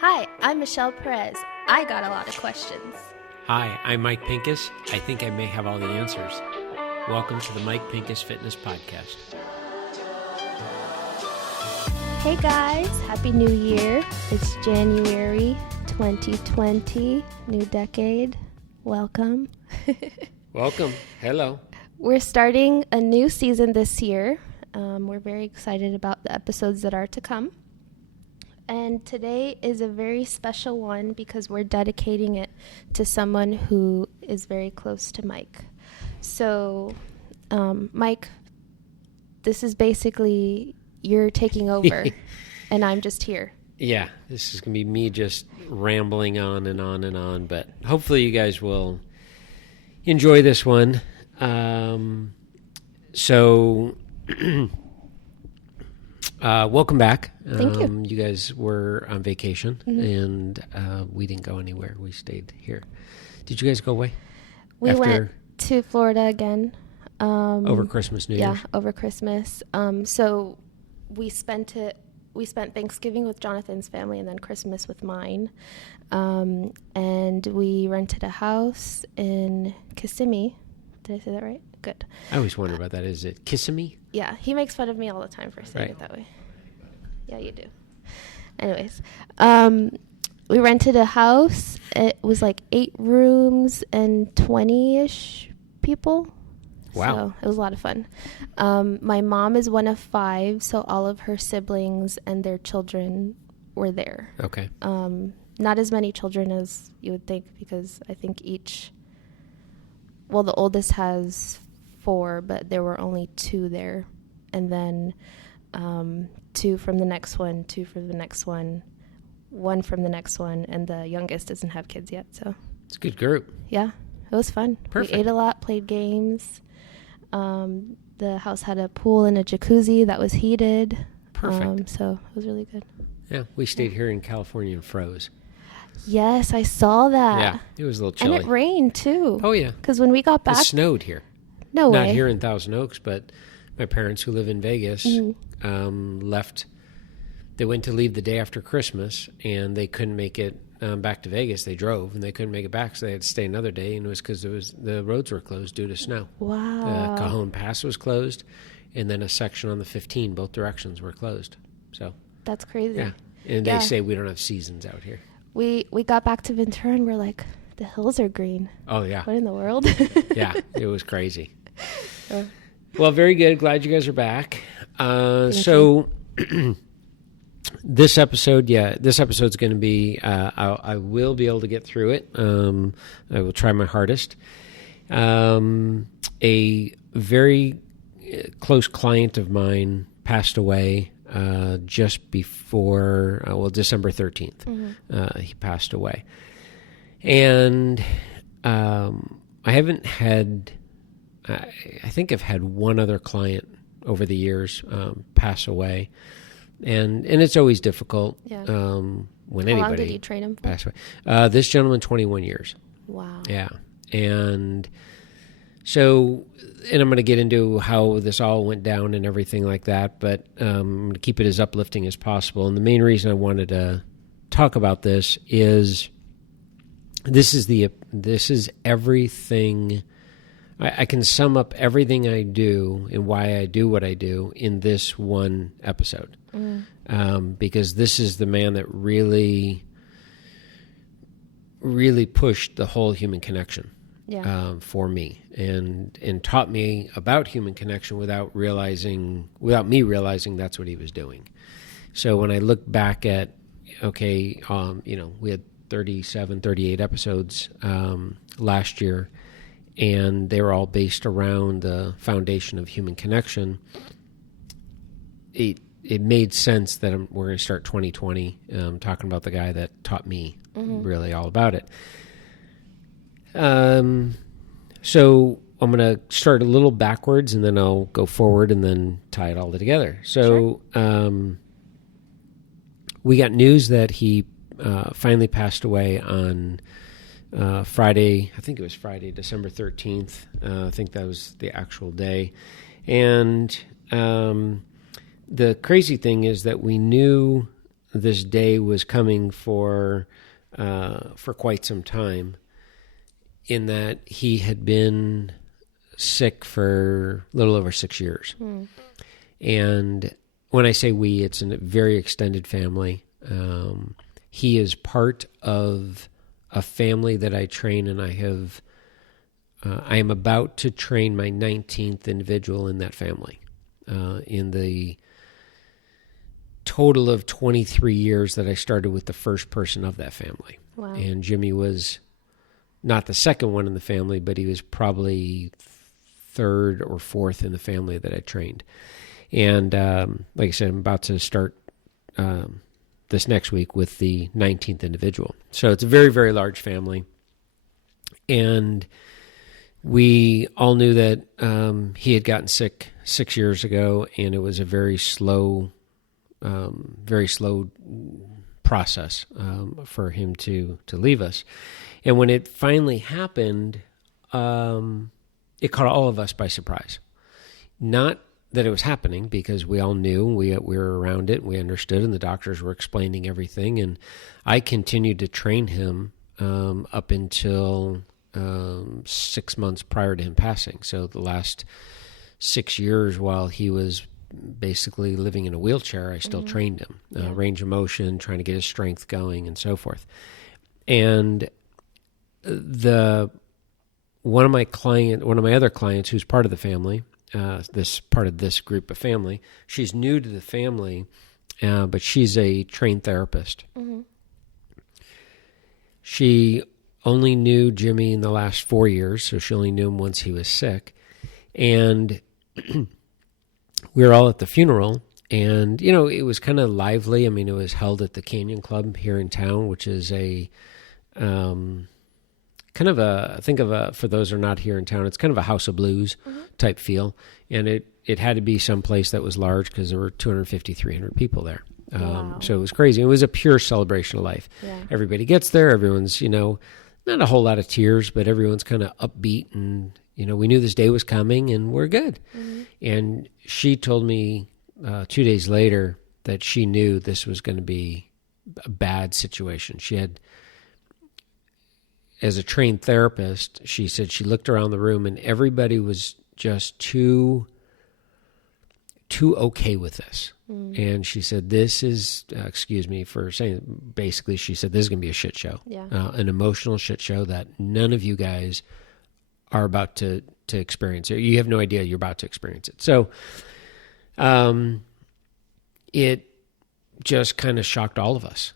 Hi, I'm Michelle Perez. I got a lot of questions. Hi, I'm Mike Pincus. I think I may have all the answers. Welcome to the Mike Pincus Fitness Podcast. Hey guys, Happy New Year. It's January 2020, new decade. Welcome. Welcome. Hello. We're starting a new season this year. We're very excited about the episodes that are to come. And today is a very special one because we're dedicating it to someone who is very close to Mike. So, Mike, this is basically you're taking over, and I'm just here. Yeah, this is going to be me just rambling on and on and on, but hopefully you guys will enjoy this one. Welcome back. Thank you. You guys were on vacation, and we didn't go anywhere. We stayed here. Did you guys go away? We went to Florida again. Over Christmas, New Year's? Yeah, over Christmas. So we spent Thanksgiving with Jonathan's family and then Christmas with mine. And we rented a house in Kissimmee. Did I say that right? Good. I always wonder about that. Is it Kissimmee? Yeah, he makes fun of me all the time for saying it that way. Yeah, you do. Anyways, we rented a house. It was like 8 rooms and 20-ish people. Wow. So it was a lot of fun. My mom is one of 5, so all of her siblings and their children were there. Okay. Not as many children as you would think because I think the oldest has 4, but there were only 2 there. And then 2 from the next one, 2 from the next one, 1 from the next one, and the youngest doesn't have kids yet. So it's a good group. Yeah, it was fun. Perfect. We ate a lot, played games. The house had a pool and a jacuzzi that was heated. Perfect. So it was really good. Yeah, we stayed here in California and froze. Yes, I saw that. Yeah, it was a little chilly. And it rained too. Oh, yeah. Because when we got back... It snowed here. No way. Not here in Thousand Oaks, but my parents who live in Vegas left. They went to leave the day after Christmas, and they couldn't make it back to Vegas. They drove, and they couldn't make it back, so they had to stay another day, and it was because the roads were closed due to snow. Wow. The Cajon Pass was closed, and then a section on the 15, both directions were closed. So that's crazy. Yeah, and they say we don't have seasons out here. We got back to Ventura, and we're like, the hills are green. Oh, yeah. What in the world? Yeah, it was crazy. Well, very good. Glad you guys are back. This episode's going to be, I will be able to get through it. I will try my hardest. A very close client of mine passed away just before, December 13th. Mm-hmm. He passed away. And I haven't had, I think I've had one other client over the years pass away. And it's always difficult when anybody. How long did you train him for? Pass away. This gentleman, 21 years. Wow. Yeah. And so, and I'm going to get into how this all went down and everything like that, but I'm going to keep it as uplifting as possible. And the main reason I wanted to talk about this is this is everything. I can sum up everything I do and why I do what I do in this one episode. Because this is the man that really, really pushed the whole human connection for me and taught me about human connection without me realizing that's what he was doing. So when I look back at, we had 37, 38 episodes last year, and they were all based around the foundation of human connection. It made sense that we're going to start 2020 talking about the guy that taught me really all about it. So I'm going to start a little backwards, and then I'll go forward and then tie it all together. So we got news that he finally passed away on Friday. I think it was Friday, December 13th. I think that was the actual day. And the crazy thing is that we knew this day was coming for quite some time, in that he had been sick for a little over 6 years. And when I say we, it's a very extended family. He is part of a family that I train, and I am about to train my 19th individual in that family. In the total of 23 years that I started with the first person of that family. Wow. And Jimmy was not the second one in the family, but he was probably third or fourth in the family that I trained. And like I said, I'm about to start this next week with the 19th individual. So it's a very, very large family. And we all knew that he had gotten sick 6 years ago, and it was a very slow process for him to leave us. And when it finally happened, it caught all of us by surprise. Not that it was happening, because we all knew, we were around it, we understood, and the doctors were explaining everything. And I continued to train him up until 6 months prior to him passing. So the last 6 years, while he was basically living in a wheelchair, I still trained him, range of motion, trying to get his strength going, and so forth. And one of my other clients, who's part of the family, part of this group of family, she's new to the family, but she's a trained therapist. She only knew Jimmy in the last 4 years, so she only knew him once he was sick. And we were all at the funeral, and, it was kind of lively. I mean, it was held at the Canyon Club here in town, which is a kind of for those who are not here in town, it's kind of a House of Blues type feel. And it had to be someplace that was large, because there were 250, 300 people there. Wow. So it was crazy. It was a pure celebration of life. Yeah. Everybody gets there. Everyone's, not a whole lot of tears, but everyone's kind of upbeat, and, we knew this day was coming, and we're good. And she told me 2 days later that she knew this was going to be a bad situation. She had, as a trained therapist, she said she looked around the room, and everybody was just too okay with this. And she said, this is, excuse me for saying, basically she said, this is going to be a shit show, an emotional shit show that none of you guys are about to experience. You have no idea you're about to experience it. So it just kind of shocked all of us,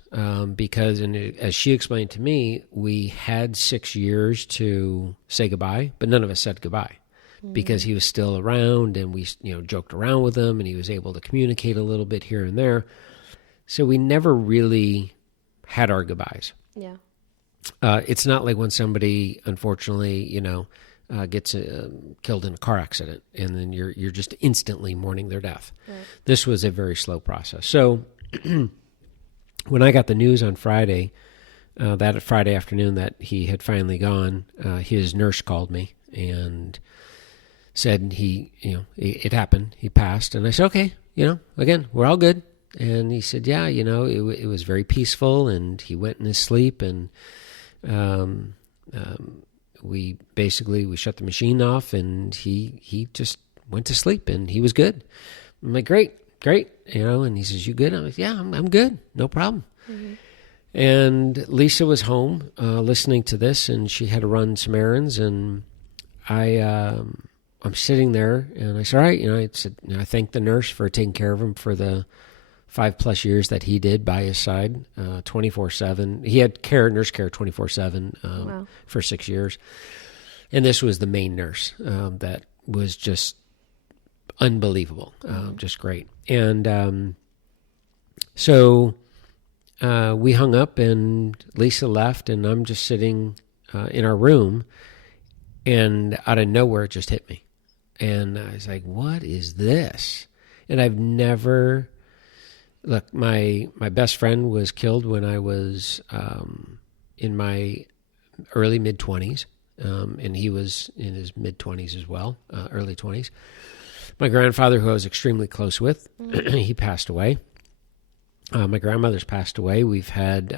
because, as she explained to me, we had 6 years to say goodbye, but none of us said goodbye. Because he was still around, and we, joked around with him, and he was able to communicate a little bit here and there. So we never really had our goodbyes. Yeah. It's not like when somebody, unfortunately, gets killed in a car accident, and then you're just instantly mourning their death. Right. This was a very slow process. So when I got the news on Friday, that Friday afternoon, that he had finally gone, his nurse called me and said it happened. He passed. And I said, okay, again, we're all good. And he said, yeah, it was very peaceful, and he went in his sleep, and we shut the machine off, and he just went to sleep, and he was good. I'm like, great. And he says, you good? I'm like, yeah, I'm good. No problem. And Lisa was home listening to this, and she had to run some errands, and I'm sitting there, and I said, all right, I said, I thanked the nurse for taking care of him for the 5+ years that he did by his side, 24/7. He had nurse care 24/7 for 6 years. And this was the main nurse that was just unbelievable, just great. And so we hung up, and Lisa left, and I'm just sitting in our room, and out of nowhere, it just hit me. And I was like, what is this? And I've never... Look, my best friend was killed when I was in my early mid-20s, and he was in his mid-20s as well, early 20s. My grandfather, who I was extremely close with, he passed away. My grandmother's passed away. We've had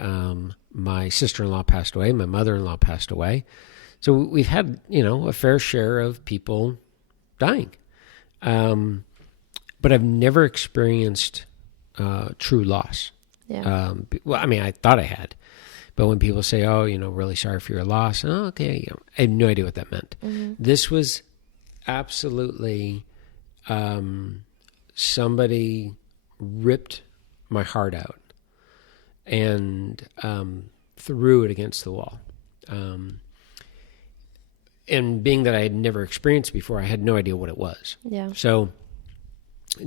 my sister-in-law passed away. My mother-in-law passed away. So we've had, a fair share of people dying. But I've never experienced true loss. Yeah. I thought I had. But when people say, oh, really sorry for your loss, oh, okay, I had no idea what that meant. Mm-hmm. This was absolutely somebody ripped my heart out and threw it against the wall. And being that I had never experienced before, I had no idea what it was. Yeah. So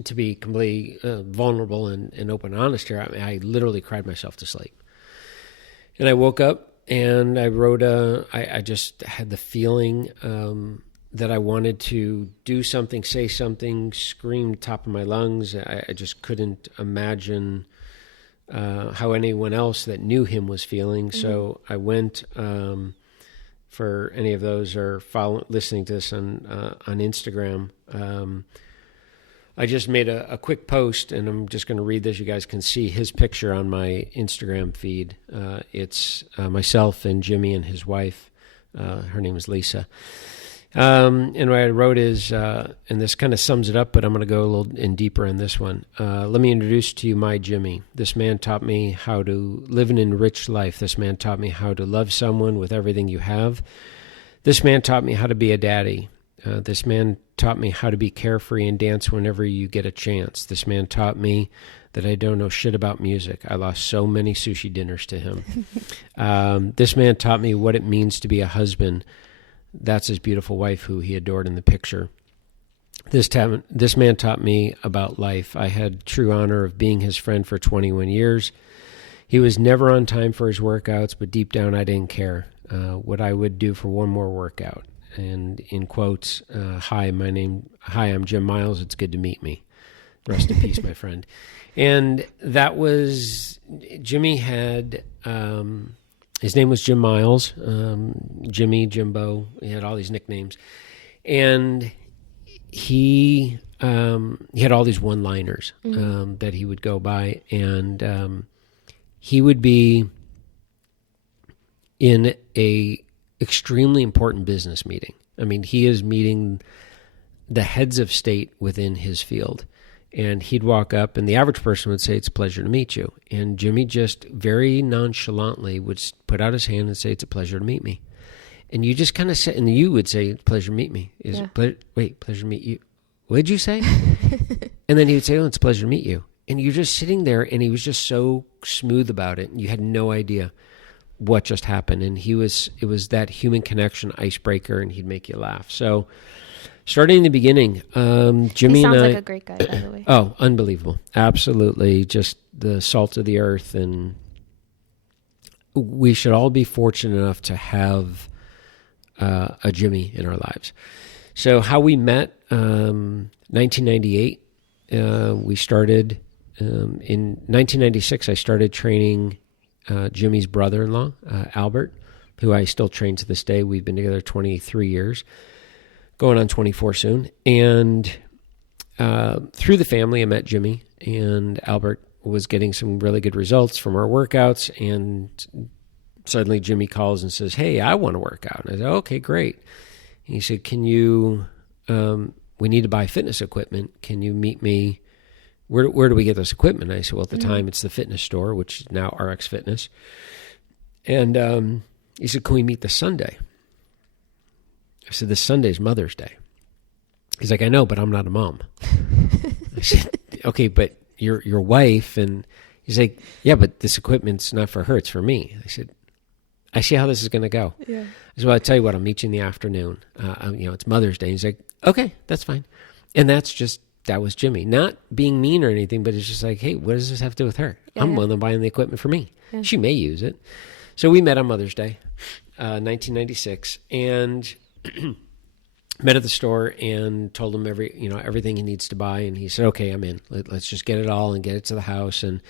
to be completely vulnerable and open and honest here, I literally cried myself to sleep. And I woke up and I wrote I just had the feeling that I wanted to do something, say something, scream top of my lungs. I just couldn't imagine how anyone else that knew him was feeling. Mm-hmm. So I went, for any of those who are listening to this on Instagram, I just made a quick post, and I'm just going to read this. You guys can see his picture on my Instagram feed. It's myself and Jimmy and his wife. Her name is Lisa. And what I wrote is, and this kind of sums it up, but I'm going to go a little in deeper on this one. Let me introduce to you my Jimmy. This man taught me how to live an enriched life. This man taught me how to love someone with everything you have. This man taught me how to be a daddy. This man taught me how to be carefree and dance whenever you get a chance. This man taught me that I don't know shit about music. I lost so many sushi dinners to him. This man taught me what it means to be a husband. That's his beautiful wife who he adored in the picture. This man taught me about life. I had true honor of being his friend for 21 years. He was never on time for his workouts, but deep down I didn't care what I would do for one more workout. And in quotes, hi, I'm Jim Miles. It's good to meet me. Rest in peace, my friend. And that was, Jimmy had, his name was Jim Miles, Jimmy, Jimbo. He had all these nicknames. And he had all these one-liners that he would go by. And he would be in a extremely important business meeting. I mean, he is meeting the heads of state within his field. And he'd walk up, and the average person would say, it's a pleasure to meet you. And Jimmy just very nonchalantly would put out his hand and say, it's a pleasure to meet me. And you just kind of say, and you would say, pleasure to meet me. Pleasure to meet you. What did you say? And then he would say, oh, it's a pleasure to meet you. And you're just sitting there, and he was just so smooth about it, and you had no idea what just happened. And it was that human connection icebreaker, and he'd make you laugh. So starting in the beginning, Jimmy and I... He sounds like a great guy, by the way. Oh, unbelievable. Absolutely. Just the salt of the earth. And we should all be fortunate enough to have a Jimmy in our lives. So how we met, 1998, we started... in 1996, I started training Jimmy's brother-in-law, Albert, who I still train to this day. We've been together 23 years. Going on 24 soon. And through the family, I met Jimmy, and Albert was getting some really good results from our workouts. And suddenly Jimmy calls and says, hey, I want to work out. And I said, okay, great. And he said, we need to buy fitness equipment. Can you meet me? Where do we get this equipment? And I said, well, at the time, it's the fitness store, which is now RX Fitness. And he said, can we meet this Sunday? I said, this Sunday's Mother's Day. He's like, I know, but I'm not a mom. I said, okay, but your wife. And he's like, yeah, but this equipment's not for her, it's for me. I said, I see how this is going to go. Yeah. I said, well, I'll tell you what, I'll meet you in the afternoon. It's Mother's Day. He's like, okay, that's fine. And that was Jimmy. Not being mean or anything, but it's just like, hey, what does this have to do with her? Yeah, I'm one of them buying the equipment for me. Yeah. She may use it. So we met on Mother's Day, 1996, and met at the store and told him everything he needs to buy. And he said, okay, I'm in. Let's just get it all and get it to the house. And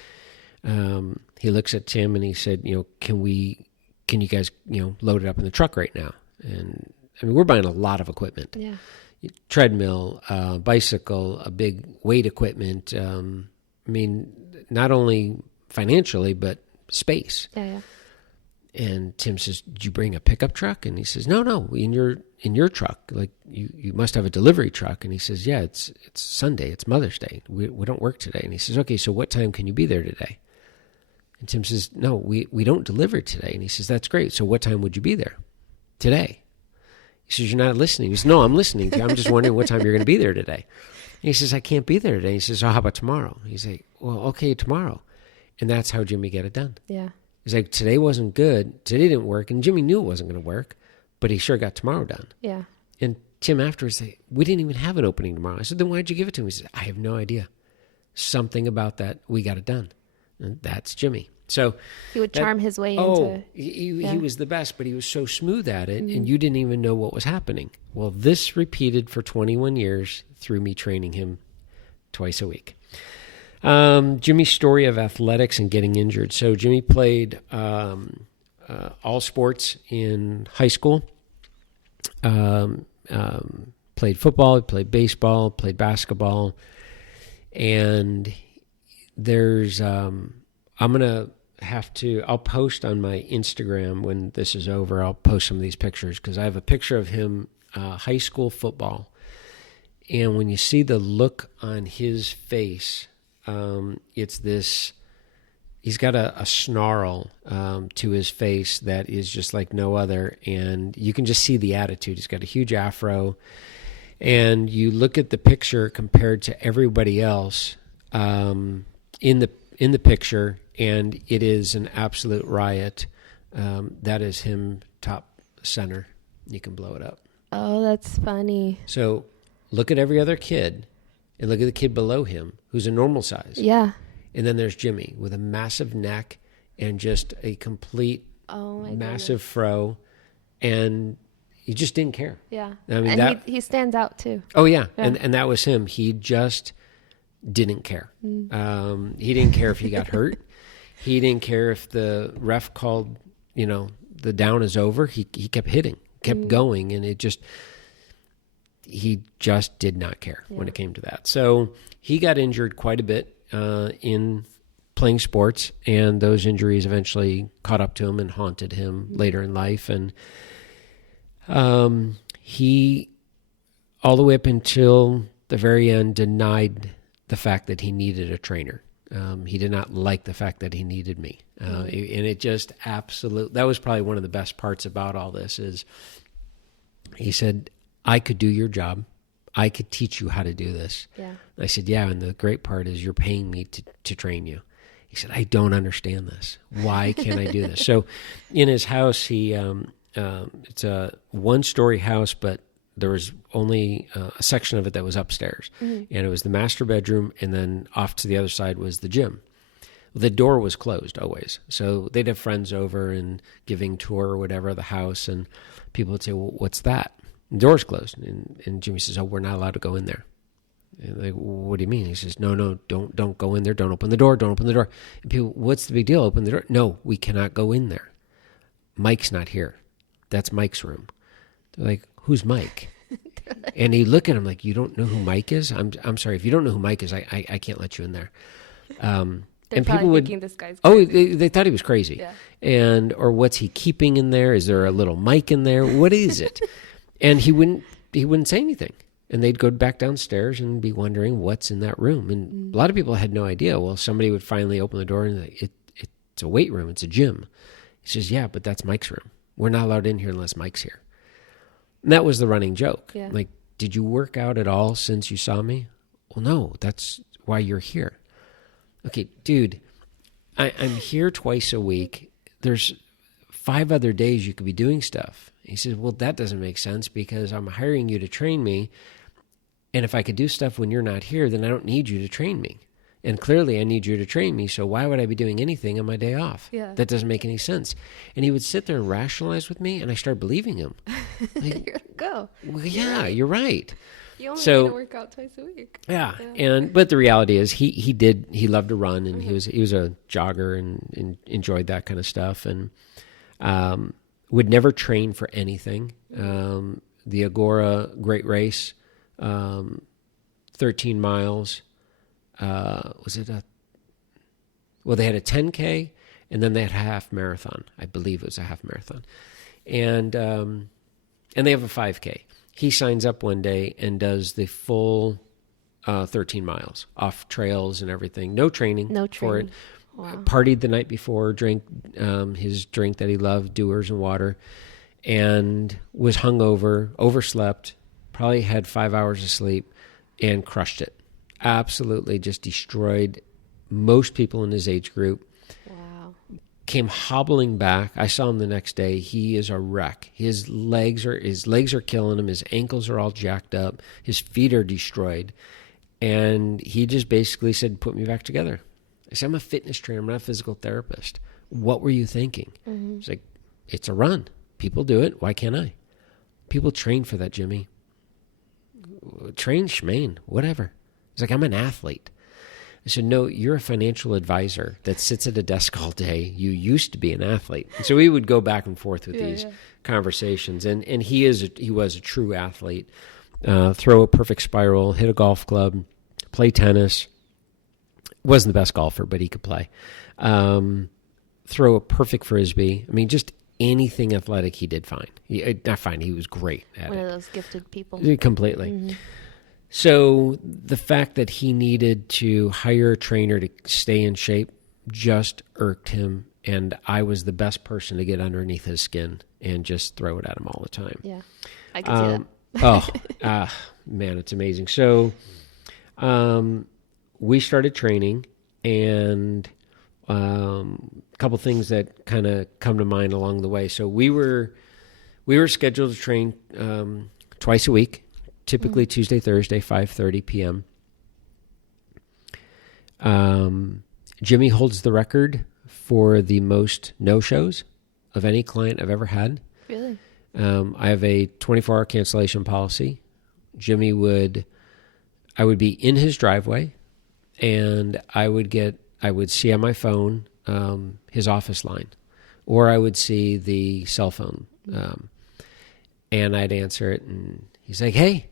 he looks at Tim and he said, can you guys, load it up in the truck right now? And I mean, we're buying a lot of equipment. Yeah. Treadmill, bicycle, a big weight equipment. not only financially, but space. Yeah. And Tim says, did you bring a pickup truck? And he says, no, in your truck. Like, you must have a delivery truck. And he says, yeah, it's Sunday. It's Mother's Day. We don't work today. And he says, okay, so what time can you be there today? And Tim says, no, we don't deliver today. And he says, that's great. So what time would you be there today? He says, you're not listening. He says, no, I'm listening to you. I'm just wondering what time you're going to be there today. And he says, I can't be there today. He says, oh, how about tomorrow? He's like, well, okay, tomorrow. And that's how Jimmy got it done. Yeah. He's like, today wasn't good. Today didn't work. And Jimmy knew it wasn't going to work, but he sure got tomorrow done. Yeah. And Tim afterwards said, we didn't even have an opening tomorrow. I said, then why'd you give it to him? He said, I have no idea. Something about that, we got it done. And that's Jimmy. So he would charm his way into. Oh, he was the best, but he was so smooth at it, and you didn't even know what was happening. Well, this repeated for 21 years through me training him twice a week. Jimmy's story of athletics and getting injured. So Jimmy played all sports in high school. Played football, played baseball, played basketball, and there's I'm gonna I'll post on my Instagram when this is over. I'll post some of these pictures because I have a picture of him high school football, and when you see the look on his face, it's this. He's got a snarl to his face that is just like no other, and you can just see the attitude. He's got a huge afro, and you look at the picture compared to everybody else in the picture, and it is an absolute riot. That is him top center. You can blow it up. Oh, that's funny. So look at every other kid, and look at the kid below him who's a normal size. Yeah. And then there's Jimmy with a massive neck and just a complete massive fro, and he just didn't care. Yeah. I mean, and he stands out too. Oh, yeah. And that was him. He just didn't care. He didn't care if he got hurt. He didn't care if the ref called, the down is over. He kept hitting, kept going, and he just did not care when it came to that. So he got injured quite a bit in playing sports, and those injuries eventually caught up to him and haunted him later in life. And he, all the way up until the very end, denied the fact that he needed a trainer. He did not like the fact that he needed me. And it just that was probably one of the best parts about all this is he said, I could do your job. I could teach you how to do this. Yeah. I said, yeah, and the great part is you're paying me to train you. He said, I don't understand this. Why can't I do this? So in his house, he it's a one-story house, but there was only a section of it that was upstairs. And it was the master bedroom, and then off to the other side was the gym. The door was closed always. So they'd have friends over and giving tour or whatever of the house, and people would say, well, what's that? The door's closed. And Jimmy says, oh, we're not allowed to go in there. And like, what do you mean? He says, no, don't go in there. Don't open the door. Don't open the door. And people, what's the big deal? Open the door. No, we cannot go in there. Mike's not here. That's Mike's room. They're like, who's Mike? And he look at him like, you don't know who Mike is? I'm sorry. If you don't know who Mike is, I can't let you in there. They're and probably people would thinking this guy's crazy. they thought he was crazy. Yeah. Or what's he keeping in there? Is there a little Mike in there? What is it? And he wouldn't say anything. And they'd go back downstairs and be wondering what's in that room. And a lot of people had no idea. Well, somebody would finally open the door and it's a weight room. It's a gym. He says, yeah, but that's Mike's room. We're not allowed in here unless Mike's here. And that was the running joke. Yeah. Like, did you work out at all since you saw me? Well, no, that's why you're here. Okay, dude, I'm here twice a week. There's 5 other days you could be doing stuff. He says, well, that doesn't make sense because I'm hiring you to train me. And if I could do stuff when you're not here, then I don't need you to train me. And clearly I need you to train me. So why would I be doing anything on my day off? Yeah. That doesn't make any sense. And he would sit there and rationalize with me, and I started believing him. Like, go. Well, yeah, you're right. You only need to work out twice a week. Yeah. But the reality is he loved to run, and he was a jogger and enjoyed that kind of stuff, and would never train for anything. The Agora Great Race, 13 miles. Was it Well, they had a 10K, and then they had a half marathon. I believe it was a half marathon. And they have a 5K. He signs up one day and does the full 13 miles off trails and everything. No training for it. Wow. Partied the night before, drank his drink that he loved, Dewar's and water, and was hungover, overslept, probably had 5 hours of sleep, and crushed it. Absolutely just destroyed most people in his age group. Wow. Came hobbling back. I saw him the next day. He is a wreck. His legs are killing him. His ankles are all jacked up. His feet are destroyed. And he just basically said, put me back together. I said, I'm a fitness trainer. I'm not a physical therapist. What were you thinking? Mm-hmm. It's like, it's a run. People do it. Why can't I? People train for that, Jimmy. Train, schmain, whatever. He's like, I'm an athlete. I said, no, you're a financial advisor that sits at a desk all day. You used to be an athlete. And so we would go back and forth with these conversations. And he was a true athlete. Throw a perfect spiral, hit a golf club, play tennis. Wasn't the best golfer, but he could play. Throw a perfect frisbee. I mean, just anything athletic he did fine. Not fine, he was great at it. One of those gifted people. Completely. Mm-hmm. So the fact that he needed to hire a trainer to stay in shape just irked him, and I was the best person to get underneath his skin and just throw it at him all the time. Yeah, I can see that. Man, it's amazing. So we started training, and a couple things that kind of come to mind along the way. So we were scheduled to train twice a week. Typically Tuesday, Thursday, 5:30 p.m. Jimmy holds the record for the most no-shows of any client I've ever had. Really? I have a 24-hour cancellation policy. I would be in his driveway, and I would see on my phone his office line, or I would see the cell phone, and I'd answer it, and he's like, hey.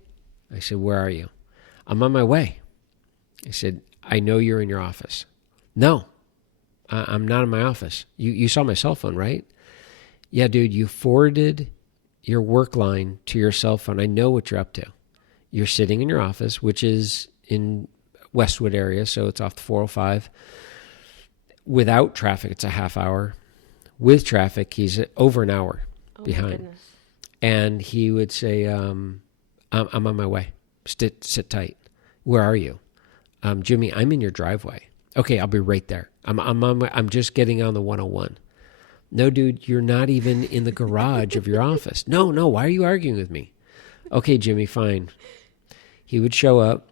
I said, where are you? I'm on my way. I said, I know you're in your office. No, I'm not in my office. You saw my cell phone, right? Yeah, dude, you forwarded your work line to your cell phone. I know what you're up to. You're sitting in your office, which is in Westwood area, so it's off the 405. Without traffic, it's a half hour. With traffic, he's over an hour behind. And he would say, I'm on my way. Sit tight. Where are you? Jimmy, I'm in your driveway. Okay, I'll be right there. I'm just getting on the 101. No, dude, you're not even in the garage of your office. No, why are you arguing with me? Okay, Jimmy, fine. He would show up.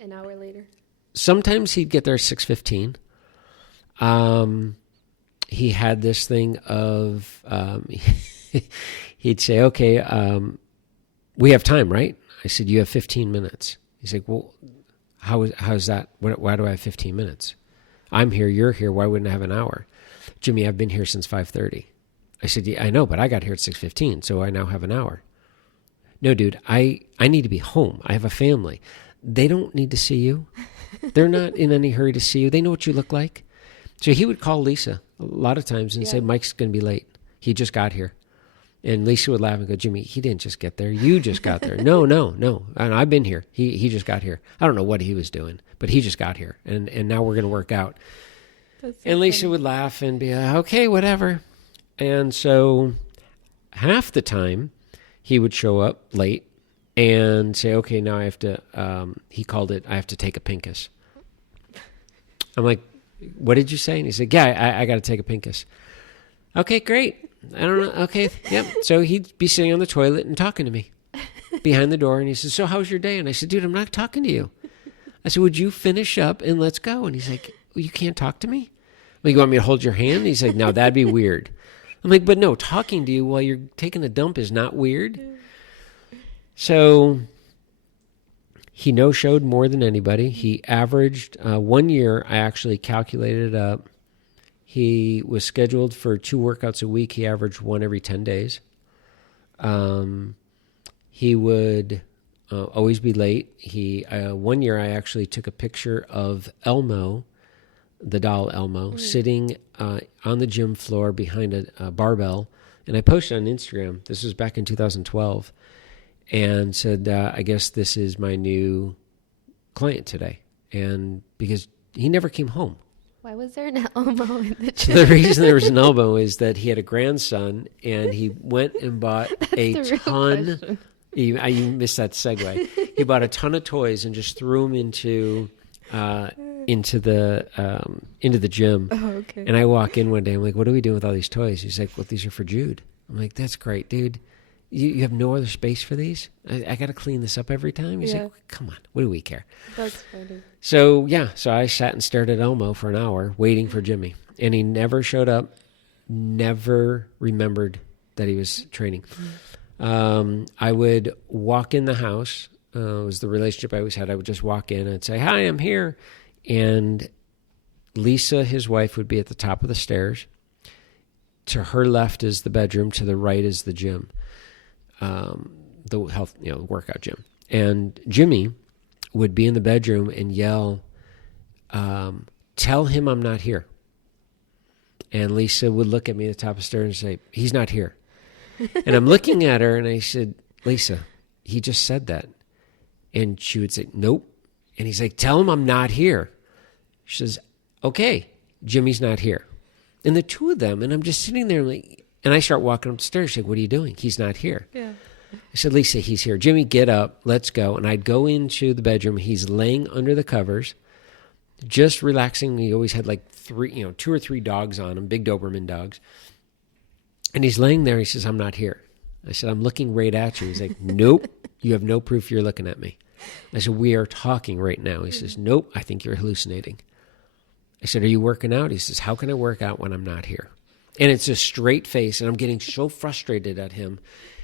An hour later. Sometimes he'd get there at 6:15. He had this thing of he'd say, okay, we have time, right? I said, you have 15 minutes. He's like, well, how's that? Why do I have 15 minutes? I'm here, you're here. Why wouldn't I have an hour? Jimmy, I've been here since 5:30. I said, yeah, I know, but I got here at 6:15, so I now have an hour. No, dude, I need to be home. I have a family. They don't need to see you. They're not in any hurry to see you. They know what you look like. So he would call Lisa a lot of times and say, Mike's going to be late. He just got here. And Lisa would laugh and go, Jimmy, he didn't just get there. You just got there. No. And I've been here. He just got here. I don't know what he was doing, but he just got here. And now we're going to work out. So and Lisa funny. Would laugh and be like, okay, whatever. And so half the time he would show up late and say, okay, now I have to, he called it, I have to take a Pincus. I'm like, what did you say? And he said, yeah, I got to take a Pincus. Okay, great. I don't know. Okay, yep. So he'd be sitting on the toilet and talking to me behind the door. And he said, so how's your day? And I said, dude, I'm not talking to you. I said, would you finish up and let's go? And he's like, well, you can't talk to me? Well, you want me to hold your hand? And he's like, no, that'd be weird. I'm like, but no, talking to you while you're taking a dump is not weird. So he no-showed more than anybody. He averaged, 1 year, I actually calculated it up. He was scheduled for 2 workouts a week. He averaged 1 every 10 days. He would always be late. 1 year I actually took a picture of Elmo the doll Elmo, sitting on the gym floor behind a barbell. And I posted on Instagram, this was back in 2012, and said, I guess this is my new client today. And because he never came home. Why was there an Elmo in the So gym? the reason there was an Elmo is that he had a grandson, and he went and bought a the real ton. question. You missed that segue. He bought a ton of toys and just threw them into the gym. Oh, okay. And I walk in one day. I'm like, "What are we doing with all these toys?" He's like, "Well, these are for Jude." I'm like, "That's great, dude. You have no other space for these? I got to clean this up every time." He's like, "Come on, what do we care?" That's funny. So I sat and stared at Elmo for an hour waiting for Jimmy, and he never showed up. Never remembered that he was training. I would walk in the house. It was the relationship I always had. I would just walk in and say, "Hi, I'm here," and Lisa, his wife, would be at the top of the stairs. To her left is the bedroom. To the right is the gym, the health, workout gym. And Jimmy would be in the bedroom and yell, "Tell him I'm not here." And Lisa would look at me at the top of the stairs and say, "He's not here." And I'm looking at her and I said, "Lisa, he just said that." And she would say, "Nope." And he's like, "Tell him I'm not here." She says, "Okay, Jimmy's not here." And the two of them, and I'm just sitting there like, and I start walking up the stairs. She's like, "What are you doing? He's not here." Yeah. I said, "Lisa, he's here. Jimmy, get up. Let's go." And I'd go into the bedroom. He's laying under the covers, just relaxing. He always had like 2 or 3 dogs on him, big Doberman dogs. And he's laying there. He says, "I'm not here." I said, "I'm looking right at you." He's like, "Nope, you have no proof you're looking at me." I said, "We are talking right now." He says, "Nope, I think you're hallucinating." I said, "Are you working out?" He says, "How can I work out when I'm not here?" And it's a straight face, and I'm getting so frustrated at him.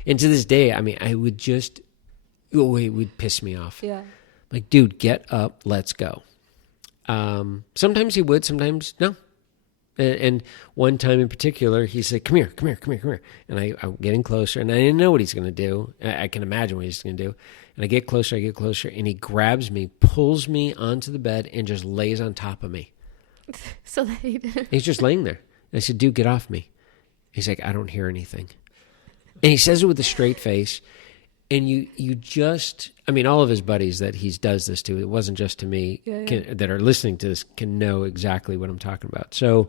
And to this day, I mean, it would piss me off. Yeah. Like, dude, get up, let's go. Sometimes he would, sometimes no. And one time in particular, he said, come here. And I'm getting closer, and I didn't know what he's going to do. I can imagine what he's going to do. And I get closer, and he grabs me, pulls me onto the bed, and just lays on top of me. So that he didn't. He's just laying there. And I said, "Dude, get off me." He's like, "I don't hear anything." And he says it with a straight face. And you just, I mean, all of his buddies that he does this to, it wasn't just to me, that are listening to this can know exactly what I'm talking about. So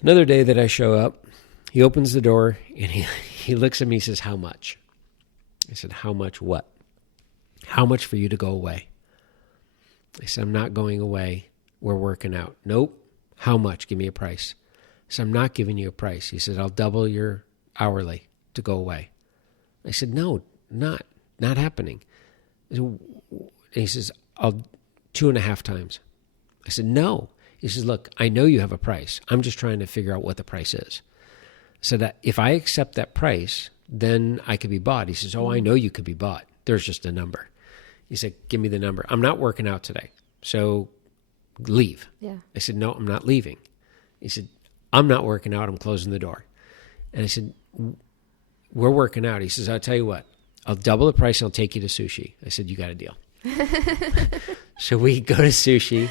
another day that I show up, he opens the door and he looks at me and says, "How much?" I said, "How much what?" "How much for you to go away?" I said, "I'm not going away. We're working out." "Nope." "How much? Give me a price." I said, "I'm not giving you a price." He said, "I'll double your hourly to go away." I said, "No, not happening." He says, "I'll 2.5 times." I said, "No." He says, "Look, I know you have a price. I'm just trying to figure out what the price is." I said, "If I accept that price, then I could be bought." He says, "Oh, I know you could be bought. There's just a number." He said, "Give me the number. I'm not working out today, so leave." Yeah. I said, "No, I'm not leaving." He said, "I'm not working out. I'm closing the door." And I said, "We're working out." He says, "I'll tell you what, I'll double the price and I'll take you to sushi." I said, "You got a deal." So we go to sushi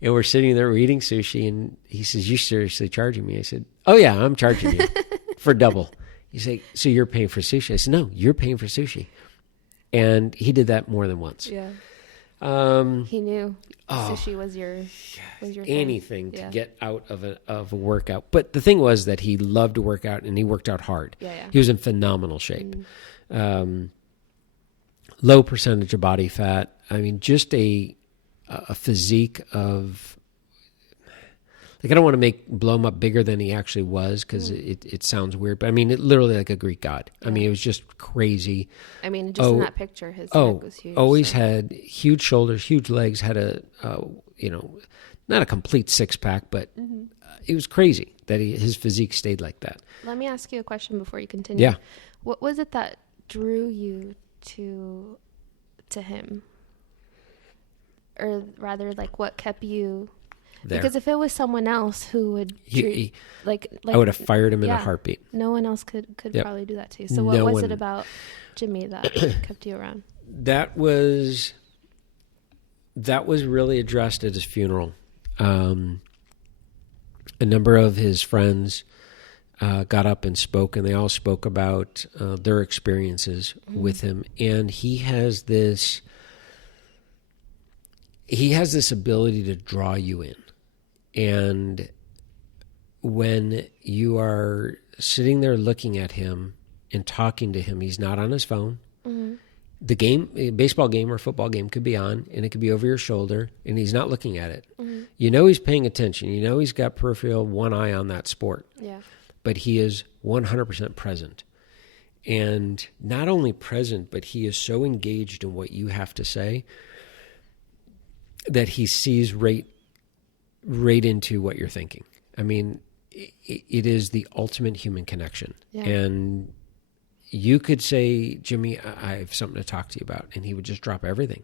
and we're sitting there, we're eating sushi, and he says, "You seriously charging me?" I said, "Oh yeah, I'm charging you for double." He's like, "So you're paying for sushi?" I said, "No, you're paying for sushi." And he did that more than once. Yeah. He knew sushi was your thing. Anything to get out of a workout. But the thing was that he loved to work out, and he worked out hard. Yeah. He was in phenomenal shape. Low percentage of body fat. I mean, just a physique of, like, I don't want to blow him up bigger than he actually was, because it sounds weird, but I mean, it literally like a Greek god. Yeah. I mean, it was just crazy. I mean, just in that picture, his neck was huge. Always had huge shoulders, huge legs, had not a complete six-pack, but it was crazy that his physique stayed like that. Let me ask you a question before you continue. Yeah. What was it that drew you to him? Or rather, like, what kept you there? Because if it was someone else who would like I would have fired him in a heartbeat. No one else could probably do that too. So what was it about Jimmy that kept you around? That was really addressed at his funeral. A number of his friends got up and spoke, and they all spoke about their experiences with him. And he has this ability to draw you in. And when you are sitting there looking at him and talking to him, he's not on his phone. The game, a baseball game or football game, could be on, and it could be over your shoulder, and he's not looking at it. You know he's paying attention. You know he's got peripheral one eye on that sport. Yeah. But he is 100% present. And not only present, but he is so engaged in what you have to say that he sees right into what you're thinking. I mean, it is the ultimate human connection. Yeah. And you could say, Jimmy, I have something to talk to you about. And he would just drop everything.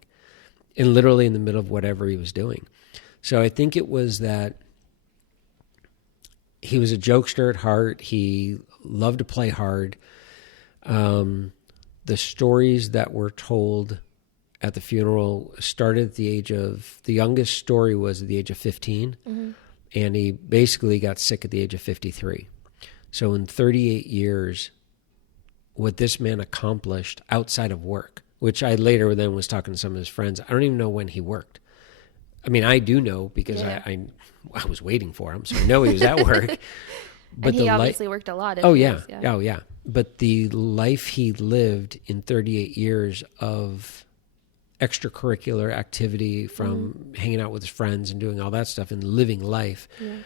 And literally in the middle of whatever he was doing. So I think it was that he was a jokester at heart. He loved to play hard. The stories that were told at the funeral started at the youngest story was at the age of 15. And he basically got sick at the age of 53. So in 38 years, what this man accomplished outside of work, which I later then was talking to some of his friends, I don't even know when he worked. I mean, I do know because I was waiting for him, so I know he was at work. But and he obviously worked a lot. Oh, yeah. But the life he lived in 38 years of extracurricular activity, from hanging out with his friends and doing all that stuff and living life. Yeah.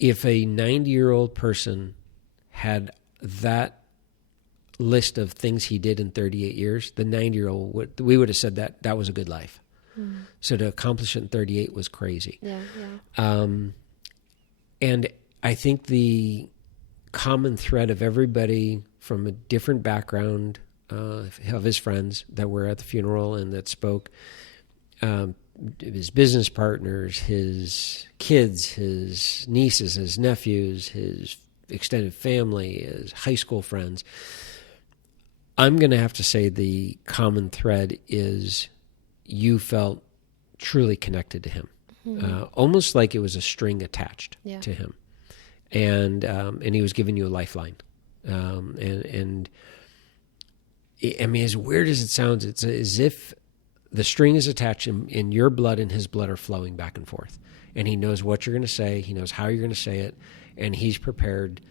If a 90-year-old person had that list of things he did in 38 years, the 90-year-old, we would have said that was a good life. So to accomplish it in 38 was crazy. And I think the common thread of everybody from a different background of his friends that were at the funeral and that spoke, his business partners, his kids, his nieces, his nephews, his extended family, his high school friends, I'm going to have to say the common thread is you felt truly connected to him, almost like it was a string attached to him, and he was giving you a lifeline. And I mean, as weird as it sounds, it's as if the string is attached and your blood and his blood are flowing back and forth, and he knows what you're going to say, he knows how you're going to say it, and he's prepared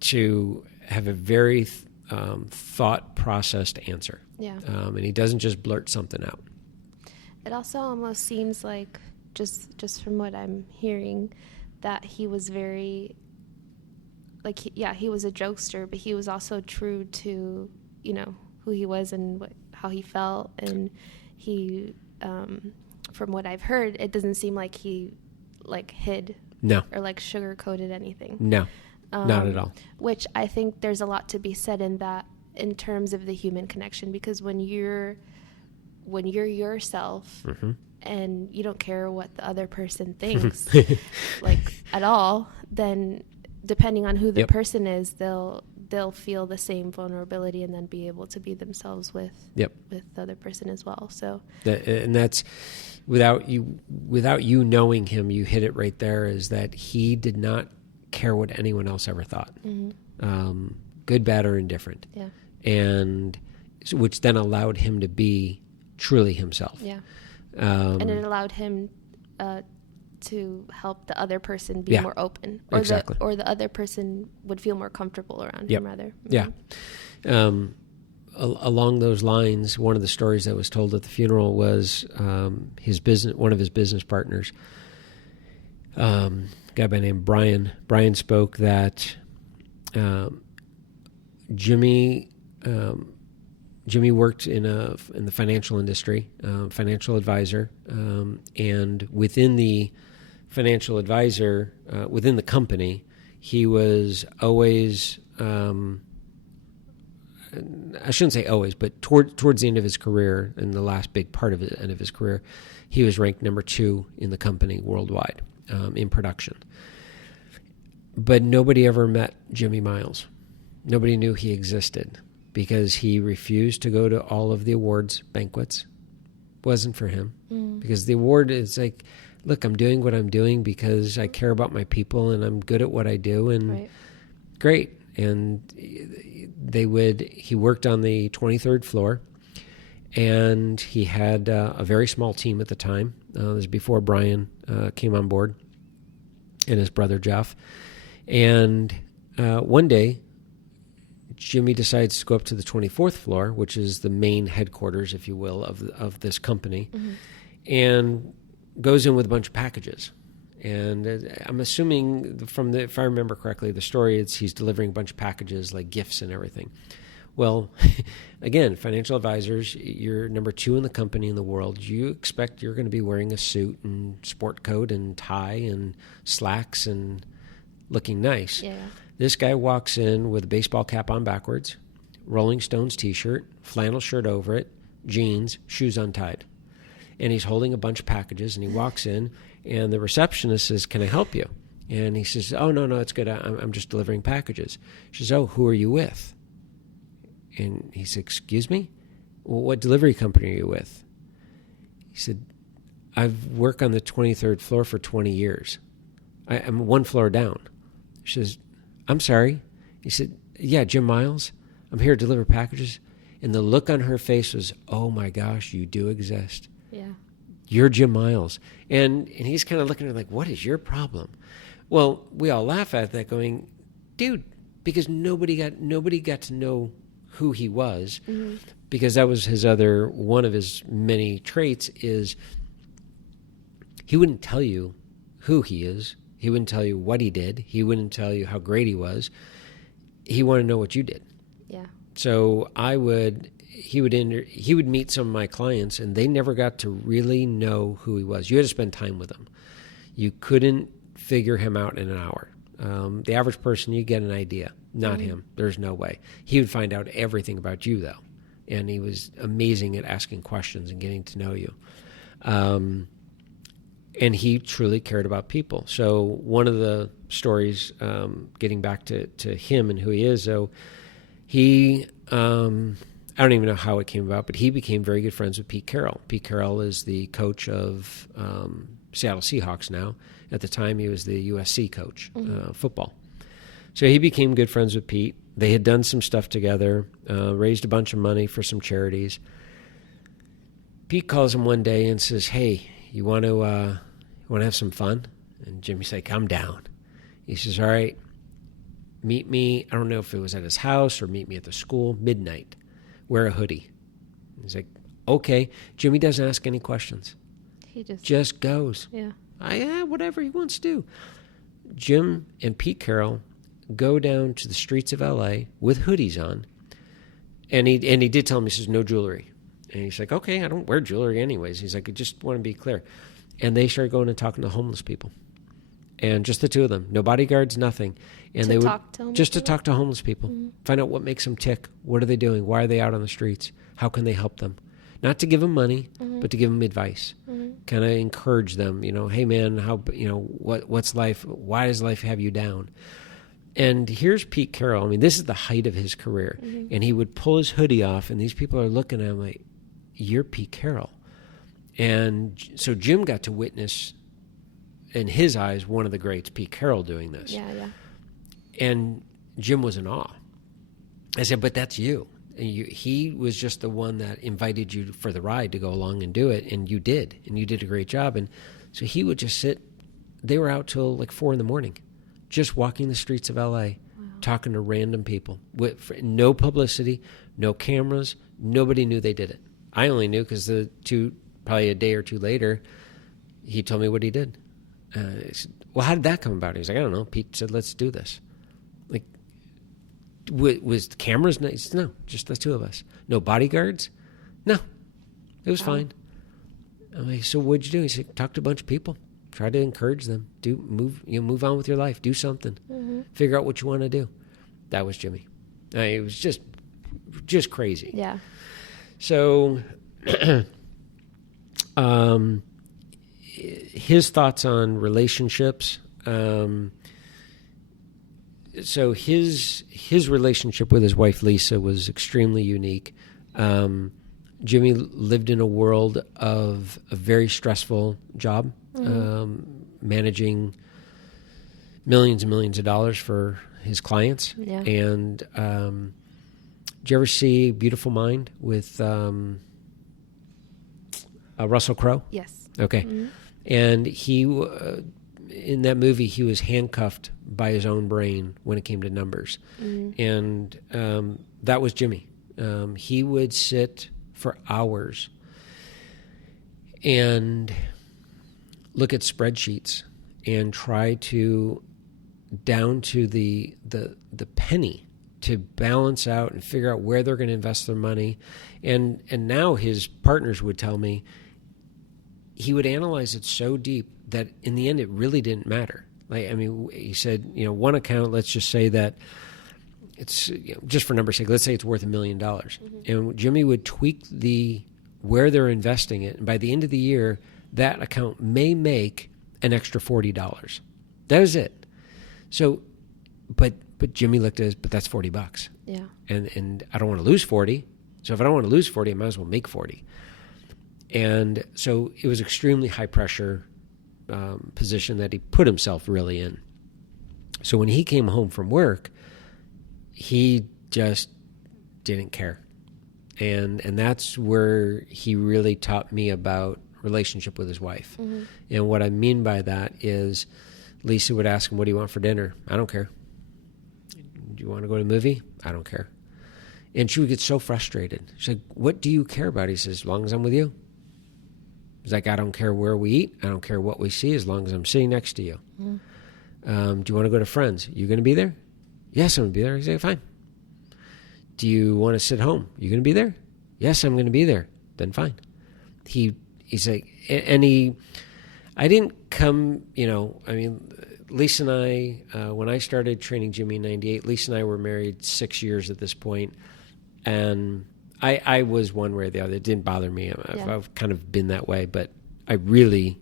to have a very thought-processed answer. And he doesn't just blurt something out. It also almost seems like, just from what I'm hearing, that he was very, like, he was a jokester, but he was also true to, who he was and how he felt. And he, from what I've heard, it doesn't seem like he, hid or, sugar-coated anything. No. Not at all. Which I think there's a lot to be said in that, in terms of the human connection, because when you're yourself and you don't care what the other person thinks, at all, then depending on who the person is, they'll feel the same vulnerability and then be able to be themselves with the other person as well. So and that's without you knowing him, you hit it right there, is that he did not care what anyone else ever thought, good, bad, or indifferent. And which then allowed him to be truly himself. And it allowed him to help the other person be more open, or the other person would feel more comfortable around him, rather. Along those lines, one of the stories that was told at the funeral was one of his business partners, a guy by the name Brian. Brian spoke that Jimmy worked in the financial industry, financial advisor, and within the financial advisor, within the company, he was always, I shouldn't say always, but towards the end of his career, in the last big part of the end of his career, he was ranked number 2 in the company worldwide, in production. But nobody ever met Jimmy Miles. Nobody knew he existed because he refused to go to all of the awards banquets, wasn't for him because the award is like, look, I'm doing what I'm doing because I care about my people and I'm good at what I do, and great. And he worked on the 23rd floor, and he had a very small team at the time. This was before Brian came on board and his brother Jeff. And one day, Jimmy decides to go up to the 24th floor, which is the main headquarters, if you will, of this company, and goes in with a bunch of packages. And I'm assuming if I remember correctly, the story is he's delivering a bunch of packages like gifts and everything. Well, again, financial advisors, you're number 2 in the company in the world. You expect you're going to be wearing a suit and sport coat and tie and slacks and looking nice. Yeah. This guy walks in with a baseball cap on backwards, Rolling Stones t-shirt, flannel shirt over it, jeans, shoes untied. And he's holding a bunch of packages, and he walks in, and the receptionist says, "Can I help you?" And he says, "Oh, no, it's good. I'm just delivering packages." She says, "Oh, who are you with?" And he said, "Excuse me? Well, what delivery company are you with?" He said, "I've worked on the 23rd floor for 20 years. I'm one floor down." She says, "I'm sorry." He said, "Yeah, Jim Miles. I'm here to deliver packages." And the look on her face was, "Oh my gosh, you do exist. Yeah. You're Jim Miles." And he's kind of looking at her like, "What is your problem?" Well, we all laugh at that going, dude, because nobody got to know who he was, because that was one of his many traits is he wouldn't tell you who he is. He wouldn't tell you what he did. He wouldn't tell you how great he was. He wanted to know what you did. Yeah. So he would meet some of my clients, and they never got to really know who he was. You had to spend time with him. You couldn't figure him out in an hour. The average person, you get an idea. Not him. There's no way. He would find out everything about you, though. And he was amazing at asking questions and getting to know you. And he truly cared about people. So one of the stories, getting back to him and who he is, though, he, I don't even know how it came about, but he became very good friends with Pete Carroll. Pete Carroll is the coach of Seattle Seahawks now. At the time, he was the USC coach, football. So he became good friends with Pete. They had done some stuff together, raised a bunch of money for some charities. Pete calls him one day and says, "Hey, you want to have some fun?" And Jimmy's like, "I'm down." He says, "All right, meet me." I don't know if it was at his house or meet me at the school, midnight. Wear a hoodie. He's like, "Okay." Jimmy doesn't ask any questions. He just goes. Yeah. Whatever he wants to do. Jim and Pete Carroll go down to the streets of L.A. with hoodies on. And he did tell me, he says, "No jewelry." And he's like, "Okay, I don't wear jewelry anyways." He's like, "I just want to be clear." And they started going and talking to homeless people. And just the two of them. No bodyguards, nothing. And to talk to homeless people. Find out what makes them tick. What are they doing? Why are they out on the streets? How can they help them? Not to give them money, but to give them advice. Kind of encourage them, "Hey man, what's life? Why does life have you down?" And here's Pete Carroll. I mean, this is the height of his career. And he would pull his hoodie off, and these people are looking at him like, "You're Pete Carroll." And so Jim got to witness, in his eyes, one of the greats, Pete Carroll, doing this. Yeah. And Jim was in awe. I said, "But that's you. He was just the one that invited you for the ride to go along and do it, and you did a great job." And so he would just sit. They were out till like 4 a.m, just walking the streets of L.A., talking to random people with no publicity, no cameras. Nobody knew they did it. I only knew because probably a day or two later, he told me what he did. I said, "Well, how did that come about?" He's like, "I don't know. Pete said, let's do this." Like, was the cameras? No, said, "No, just the two of us. No bodyguards? No, it was fine." I'm like, "So what'd you do?" He said, "Talk to a bunch of people. Try to encourage them. Move on with your life. Do something. Figure out what you want to do." That was Jimmy. It was just crazy. Yeah. So, his thoughts on relationships. So his relationship with his wife Lisa was extremely unique. Jimmy lived in a world of a very stressful job, managing millions and millions of dollars for his clients. Yeah. And did you ever see Beautiful Mind with Russell Crowe? Yes. Okay. And he, in that movie, he was handcuffed by his own brain when it came to numbers. And that was Jimmy. He would sit for hours and look at spreadsheets and try to, down to the penny, to balance out and figure out where they're going to invest their money. And now his partners would tell me he would analyze it so deep that in the end it really didn't matter. Like, I mean, he said, one account, let's just say that it's, just for number's sake, let's say it's worth $1 million. And Jimmy would tweak where they're investing it. And by the end of the year, that account may make an extra $40. That was it. So, but Jimmy looked at it, but that's $40. Yeah. And I don't want to lose 40. So if I don't want to lose 40, I might as well make 40. And so it was extremely high pressure position that he put himself really in. So when he came home from work, he just didn't care. And that's where he really taught me about relationship with his wife. And what I mean by that is Lisa would ask him, what do you want for dinner? I don't care. Do you want to go to a movie? I don't care. And she would get so frustrated. She's like, what do you care about? He says, as long as I'm with you. He's like, I don't care where we eat. I don't care what we see as long as I'm sitting next to you. Do you want to go to friends? You going to be there? Yes, I'm going to be there. He's like, fine. Do you want to sit home? You going to be there? Yes, I'm going to be there. Then fine. He's like, I didn't come, Lisa and I, when I started training Jimmy in 98, Lisa and I were married 6 years at this point. And I was one way or the other. It didn't bother me. I've kind of been that way, but I really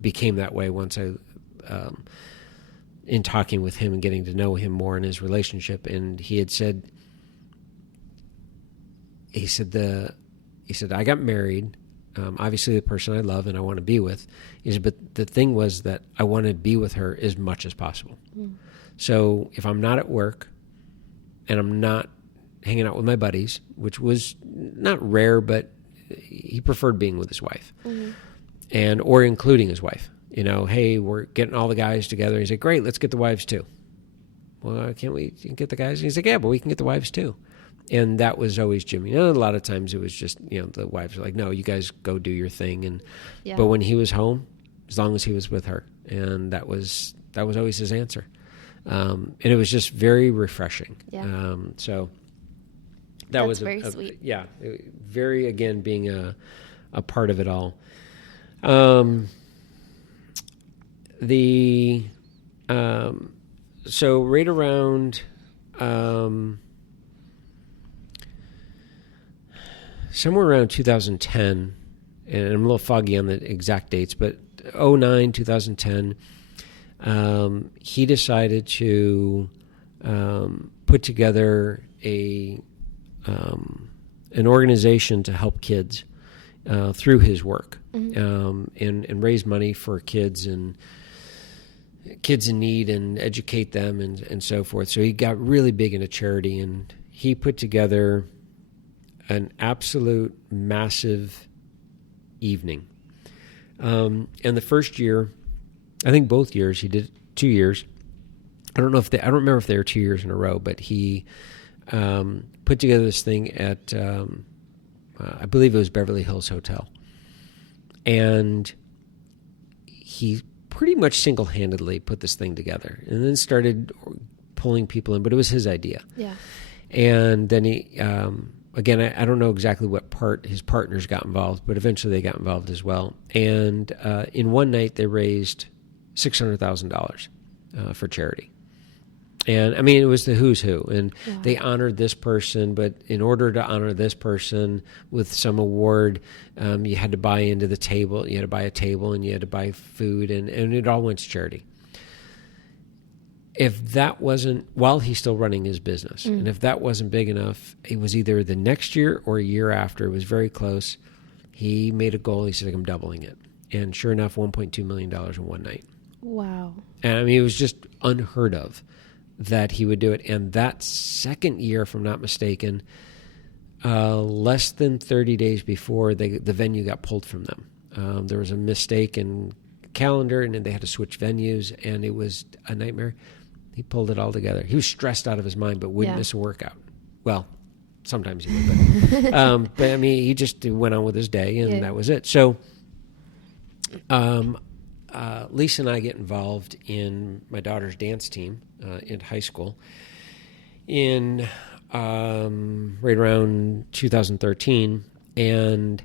became that way once I, in talking with him and getting to know him more in his relationship. And he said, I got married, obviously the person I love and I want to be with. He said, but the thing was that I want to be with her as much as possible. So if I'm not at work and I'm not hanging out with my buddies, which was not rare, but he preferred being with his wife or including his wife. Hey, we're getting all the guys together. He's like, great, let's get the wives too. Well, can't we get the guys? And he's like, yeah, but we can get the wives too. And that was always Jimmy. A lot of times it was just, the wives were like, no, you guys go do your thing. And but when he was home, as long as he was with her, and that was always his answer. And it was just very refreshing. Yeah. So That's was very sweet. Yeah, very, again, being a part of it all. So right around somewhere around 2010, and I'm a little foggy on the exact dates, but 2009, 2010, he decided to put together an organization to help kids through his work, and raise money for kids and kids in need and educate them and so forth. So he got really big into charity, and he put together an absolute massive evening. And the first year, I think both years, he did 2 years. I don't remember if they were 2 years in a row, but he put together this thing at, I believe it was Beverly Hills Hotel. And he pretty much single-handedly put this thing together and then started pulling people in, but it was his idea. Yeah. And then he, again, I don't know exactly what part his partners got involved, but eventually they got involved as well. And in one night, they raised $600,000 for charity. And, I mean, it was the who's who. And they honored this person, but in order to honor this person with some award, you had to buy into the table. You had to buy a table, and you had to buy food, and it all went to charity. if that wasn't, while he's still running his business, and if that wasn't big enough, it was either the next year or a year after. It was very close. He made a goal. He said, I'm doubling it. And sure enough, $1.2 million in one night. Wow. And I mean, it was just unheard of that he would do it. And that second year, if I'm not mistaken, less than 30 days before, the venue got pulled from them. There was a mistake in calendar, and then they had to switch venues, and it was a nightmare. He pulled it all together. He was stressed out of his mind, but wouldn't miss a workout. Well, sometimes he would, but I mean, he just went on with his day, and that was it. So, Lisa and I get involved in my daughter's dance team in high school in right around 2013, and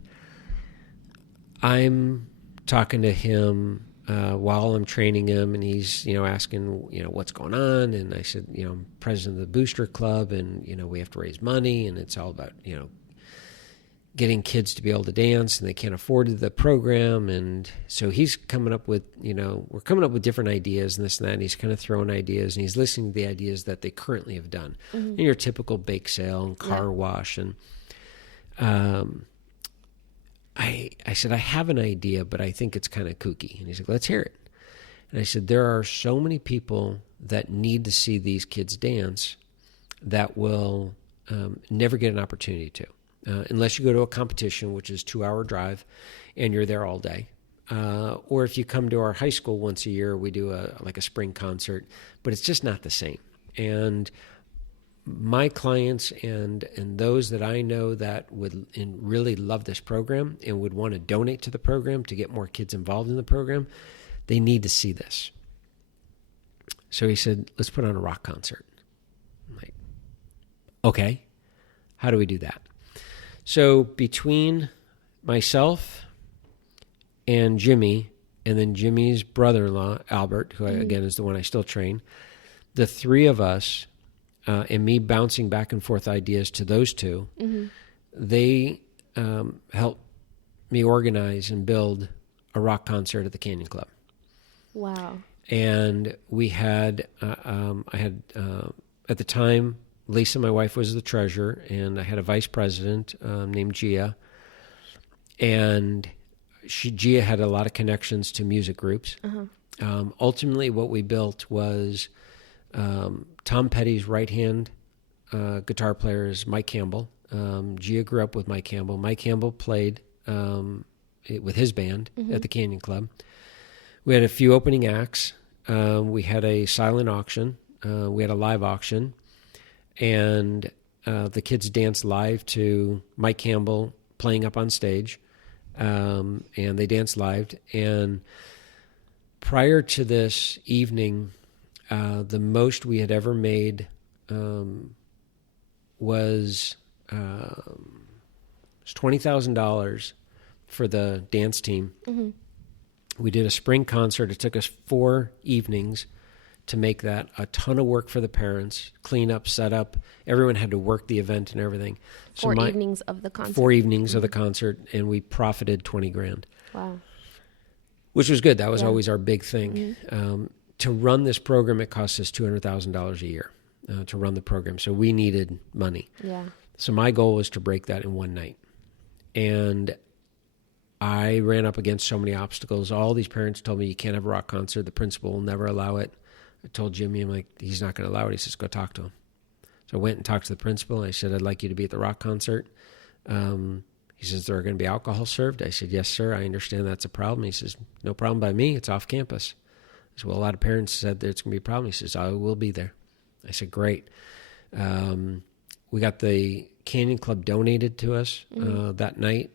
I'm talking to him while I'm training him, and he's, asking, what's going on. And I said, I'm president of the Booster Club, and, we have to raise money, and it's all about, getting kids to be able to dance, and they can't afford the program. And so he's coming up with, we're coming up with different ideas and this and that, and he's kind of throwing ideas, and he's listening to the ideas that they currently have done. And your typical bake sale and car wash. And I said, I have an idea, but I think it's kind of kooky. And he's like, let's hear it. And I said, there are so many people that need to see these kids dance that will never get an opportunity to, unless you go to a competition, which is a 2-hour drive, and you're there all day. Or if you come to our high school once a year, we do a spring concert, but it's just not the same. And my clients and those that I know that would really love this program and would want to donate to the program to get more kids involved in the program, they need to see this. So he said, let's put on a rock concert. I'm like, okay, how do we do that? So between myself and Jimmy, and then Jimmy's brother-in-law, Albert, who again is the one I still train, the three of us, and me bouncing back and forth ideas to those two, they helped me organize and build a rock concert at the Canyon Club. Wow. And we had, I had, at the time, Lisa, my wife, was the treasurer, and I had a vice president named Gia. And Gia had a lot of connections to music groups. Ultimately, what we built was Tom Petty's right-hand guitar player is Mike Campbell. Gia grew up with Mike Campbell. Mike Campbell played with his band at the Canyon Club. We had a few opening acts. We had a silent auction. We had a live auction. And the kids danced live to Mike Campbell playing up on stage. And they danced live. And prior to this evening, the most we had ever made was $20,000 for the dance team. We did a spring concert. It took us 4 evenings to make that. A ton of work for the parents, clean up, set up. Everyone had to work the event and everything. So 4 evenings of the concert. 4 evenings of the concert, and we profited $20,000. Wow. Which was good. That was always our big thing. To run this program, it cost us $200,000 a year to run the program. So we needed money. Yeah. So my goal was to break that in one night. And I ran up against so many obstacles. All these parents told me, you can't have a rock concert. The principal will never allow it. I told Jimmy, I'm like, he's not going to allow it. He says, go talk to him. So I went and talked to the principal. I said, I'd like you to be at the rock concert. He says, there are going to be alcohol served. I said, yes, sir. I understand that's a problem. He says, no problem by me. It's off campus. I said, well, a lot of parents said there's going to be a problem. He says, I will be there. I said, great. We got the Canyon Club donated to us that night.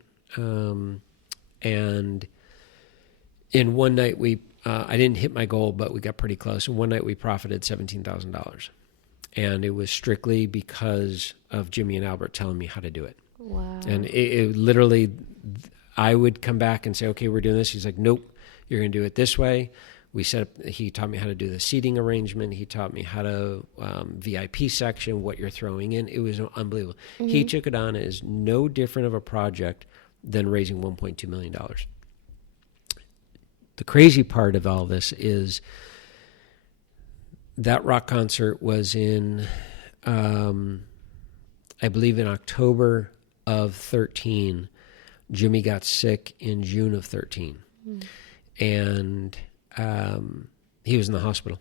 And in one night, I didn't hit my goal, but we got pretty close. And one night we profited $17,000. And it was strictly because of Jimmy and Albert telling me how to do it. Wow. And it literally, I would come back and say, okay, we're doing this. He's like, nope, you're going to do it this way. We set up, he taught me how to do the seating arrangement. He taught me how to, VIP section, what you're throwing in. It was unbelievable. He took it on as no different of a project than raising $1.2 million. The crazy part of all this is that rock concert was in, I believe in October of 13. Jimmy got sick in June of 13. And he was in the hospital.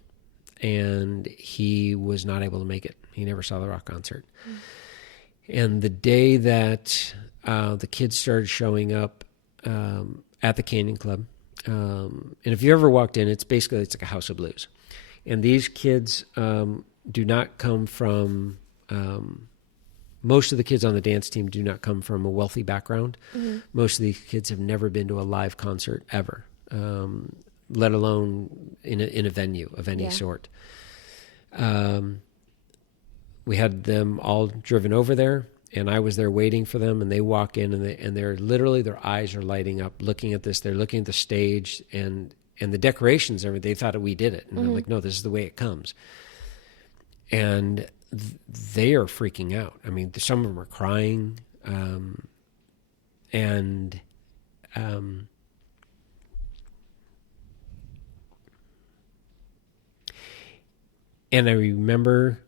And he was not able to make it. He never saw the rock concert. And the day that the kids started showing up at the Canyon Club, and if you ever walked in, it's like a house of blues. And these kids do not come from, most of the kids on the dance team do not come from a wealthy background. Most of these kids have never been to a live concert ever, let alone in a venue of any sort. We had them all driven over there, and I was there waiting for them, and they walk in, and they're literally, their eyes are lighting up looking at this. They're looking at the stage and the decorations, they thought we did it. And I'm like, no, this is the way it comes. And they are freaking out. I mean, some of them are crying. And I remember,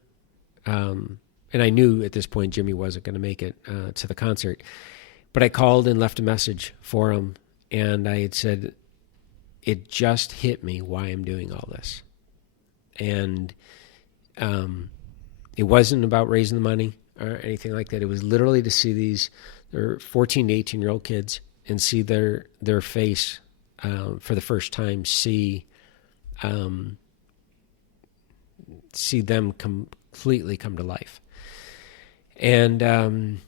and I knew at this point Jimmy wasn't going to make it to the concert, but I called and left a message for him, and I had said, it just hit me why I'm doing all this. And it wasn't about raising the money or anything like that. It was literally to see these, they're 14 to 18-year-old kids, and see their face for the first time, see them completely come to life. And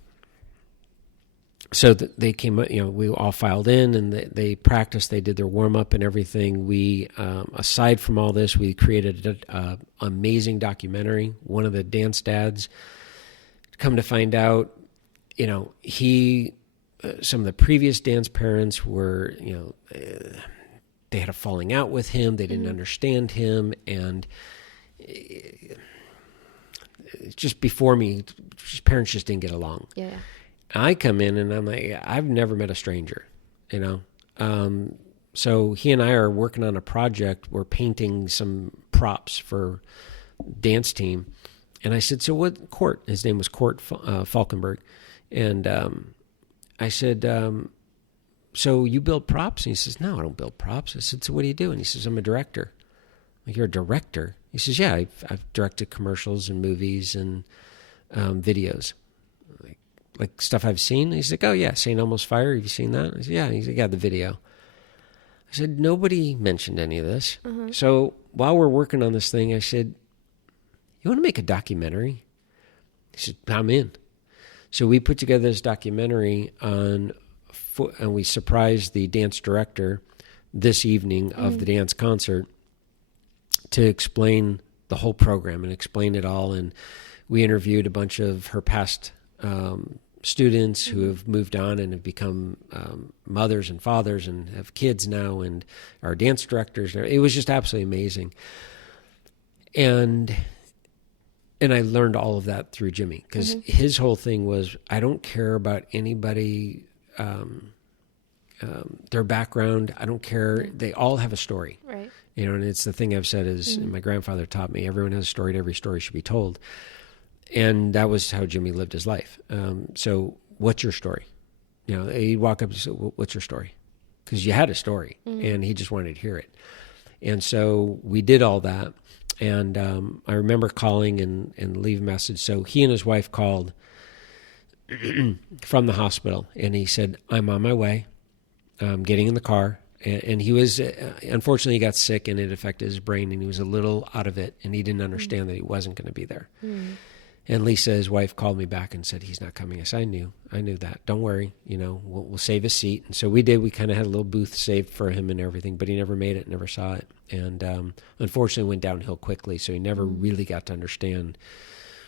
so they came, we all filed in, and they practiced, they did their warm-up and everything. We, aside from all this, we created an amazing documentary. One of the dance dads, come to find out, some of the previous dance parents were, they had a falling out with him. They didn't understand him. And just before me, parents just didn't get along. Yeah. I come in and I'm like, I've never met a stranger, So he and I are working on a project. We're painting some props for dance team. And I said, so what, Court? His name was Court Falkenberg. And I said, so you build props? And he says, no, I don't build props. I said, so what do you do? And he says, I'm a director. I'm like, you're a director? He says, yeah, I've directed commercials and movies and videos. Like stuff I've seen? He's like, oh yeah, St. Elmo's Fire, have you seen that? I said, yeah. He's like, yeah, the video. I said, nobody mentioned any of this. So while we're working on this thing, I said, you want to make a documentary? He said, I'm in. So we put together this documentary and we surprised the dance director this evening of the dance concert to explain the whole program and explain it all. And we interviewed a bunch of her past students who have moved on and have become mothers and fathers and have kids now and are dance directors. It was just absolutely amazing. And I learned all of that through Jimmy, because his whole thing was, I don't care about anybody, their background. I don't care. They all have a story. Right. And it's the thing I've said is, my grandfather taught me, everyone has a story, and every story should be told. And that was how Jimmy lived his life. So what's your story? He'd walk up and say, what's your story? Because you had a story, and he just wanted to hear it. And so we did all that. And I remember calling and leave a message. So he and his wife called from the hospital, and he said, I'm on my way. I'm getting in the car. And he was, unfortunately, he got sick, and it affected his brain, and he was a little out of it, and he didn't understand that he wasn't going to be there. And Lisa, his wife, called me back and said, he's not coming. I said, I knew that. Don't worry. We'll save his seat. And so we did. We kind of had a little booth saved for him and everything, but he never made it, never saw it. And unfortunately went downhill quickly. So he never really got to understand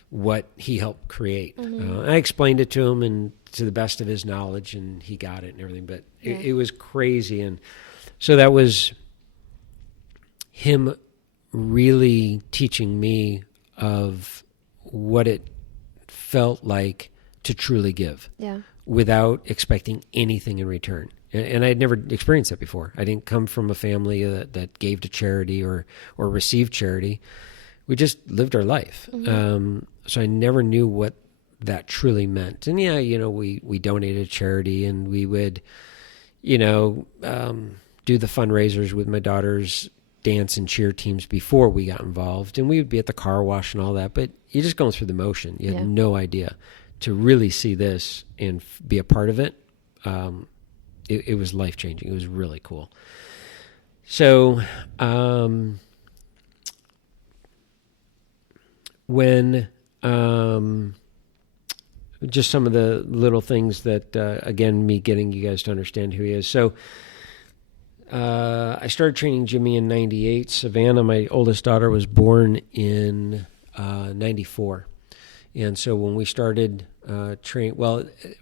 what he helped create. I explained it to him and to the best of his knowledge, and he got it and everything, but it was crazy. And so that was him really teaching me of what it felt like to truly give without expecting anything in return. And I had never experienced that before. I didn't come from a family that gave to charity or received charity. we just lived our life. So I never knew what that truly meant. And yeah, we donated to charity, and we would, do the fundraisers with my daughter's dance and cheer teams before we got involved. And we would be at the car wash and all that, but you're just going through the motion. You had no idea. To really see this and be a part of it, it was life-changing. It was really cool. So when just some of the little things that, again, me getting you guys to understand who he is. So I started training Jimmy in 98. Savannah, my oldest daughter, was born in 94. And so when we started training,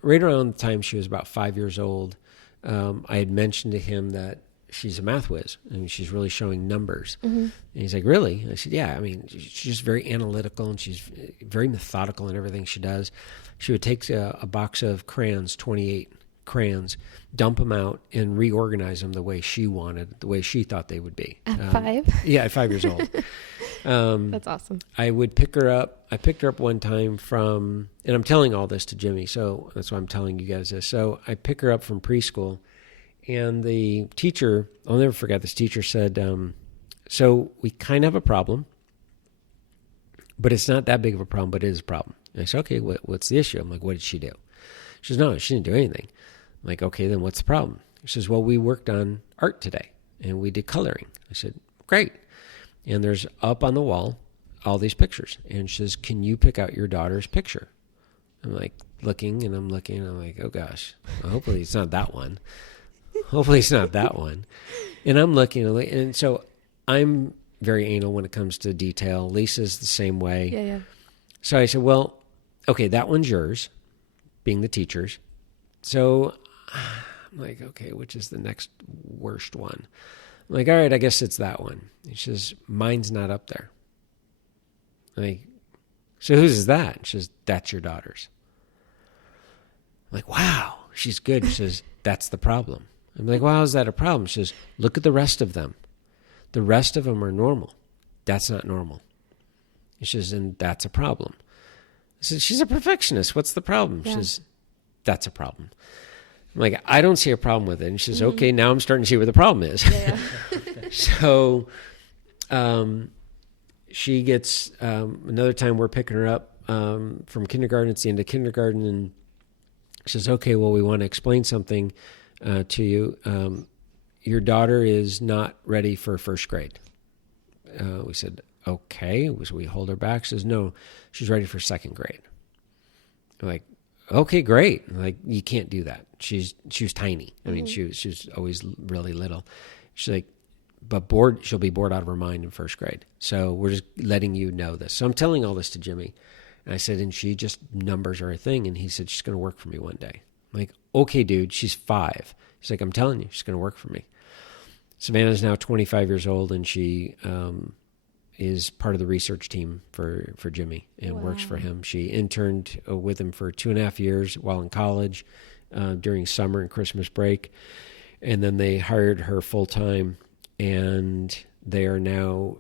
right around the time she was about 5 years old, I had mentioned to him that she's a math whiz. I mean, she's really showing numbers. And he's like, really? I said, yeah. I mean, she's just very analytical, and she's very methodical in everything she does. She would take a box of crayons, 28 crayons, dump them out, and reorganize them the way she wanted, the way she thought they would be. At 5? Yeah, at 5 years old. That's awesome. I would pick her up. I picked her up one time from, and I'm telling all this to Jimmy, so that's why I'm telling you guys this. So I pick her up from preschool, and the teacher, I'll never forget, this teacher said, so we kind of have a problem, but it's not that big of a problem, but it is a problem. And I said, okay, what's the issue? I'm like, what did she do? She says, no, she didn't do anything. I'm like, okay, then what's the problem? She says, well, we worked on art today, and we did coloring. I said, great. And there's up on the wall all these pictures. And she says, can you pick out your daughter's picture? I'm like, looking, and I'm looking, and I'm like, oh gosh, well, hopefully it's not that one. Hopefully it's not that one. And I'm looking, and so I'm very anal when it comes to detail. Lisa's the same way. Yeah. So I said, well, okay, that one's yours, being the teacher's. So I'm like, okay, which is the next worst one? I'm like, all right, I guess it's that one. And she says, mine's not up there. I'm like, so whose is that? She says, that's your daughter's. I'm like, wow, she's good. She says, that's the problem. I'm like, well, how is that a problem? She says, look at the rest of them. The rest of them are normal. That's not normal. And she says, and that's a problem. I said, she's a perfectionist. What's the problem? Yeah. She says, that's a problem. I'm like, I don't see a problem with it. And she says, okay, now I'm starting to see where the problem is. Yeah. So she gets, another time we're picking her up from kindergarten. It's the end of kindergarten. And she says, okay, well, we want to explain something to you. Your daughter is not ready for first grade. We said, okay. So we hold her back. She says, no, she's ready for second grade. I'm like, okay, great. I'm like, you can't do that. She was tiny. I mean, she was always really little. She's like, but she'll be bored out of her mind in first grade. So we're just letting you know this. So I'm telling all this to Jimmy. And I said, and she just, numbers are a thing. And he said, she's going to work for me one day. I'm like, okay, dude, she's 5. He's like, I'm telling you, she's going to work for me. Savannah's now 25 years old, and she is part of the research team for Jimmy and works for him. She interned with him for 2.5 years while in college during summer and Christmas break. And then they hired her full-time, and they are now,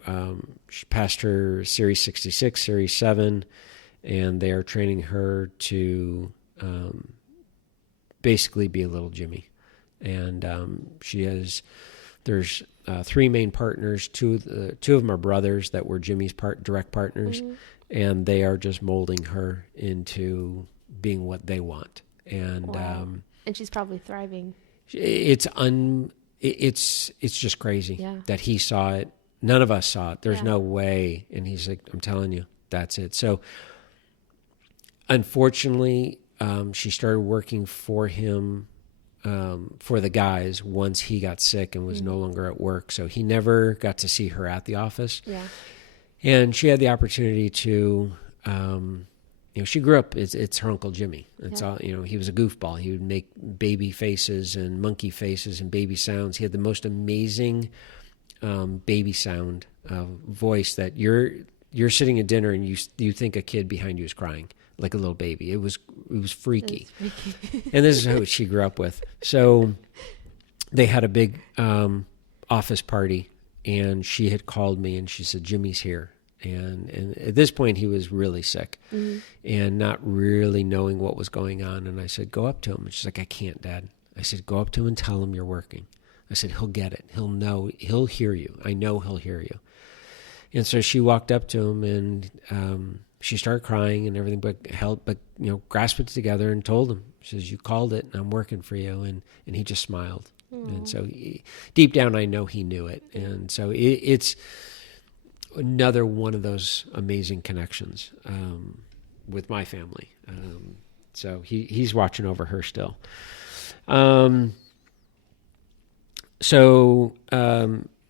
she passed her Series 66, Series 7, and they are training her to basically be a little Jimmy. And there's 3 main partners. Two of them are brothers that were Jimmy's direct partners, and they are just molding her into being what they want. And and she's probably thriving. It's just crazy that he saw it. None of us saw it. There's no way. And he's like, I'm telling you, that's it. So unfortunately, she started working for him, for the guys, once he got sick and was no longer at work. So he never got to see her at the office. Yeah. And she had the opportunity to, she grew up, it's her Uncle Jimmy. It's all, he was a goofball. He would make baby faces and monkey faces and baby sounds. He had the most amazing baby sound voice that you're sitting at dinner and you think a kid behind you is crying like a little baby. It was freaky. And this is who she grew up with. So they had a big office party, and she had called me and she said, Jimmy's here. And at this point, he was really sick and not really knowing what was going on. And I said, go up to him. And she's like, I can't, Dad. I said, go up to him and tell him you're working. I said, he'll get it. He'll know. He'll hear you. I know he'll hear you. And so she walked up to him, and she started crying and everything, but grasped it together and told him. She says, you called it, and I'm working for you. And he just smiled. And so deep down, I know he knew it. And so it's another one of those amazing connections with my family. So he's watching over her still. So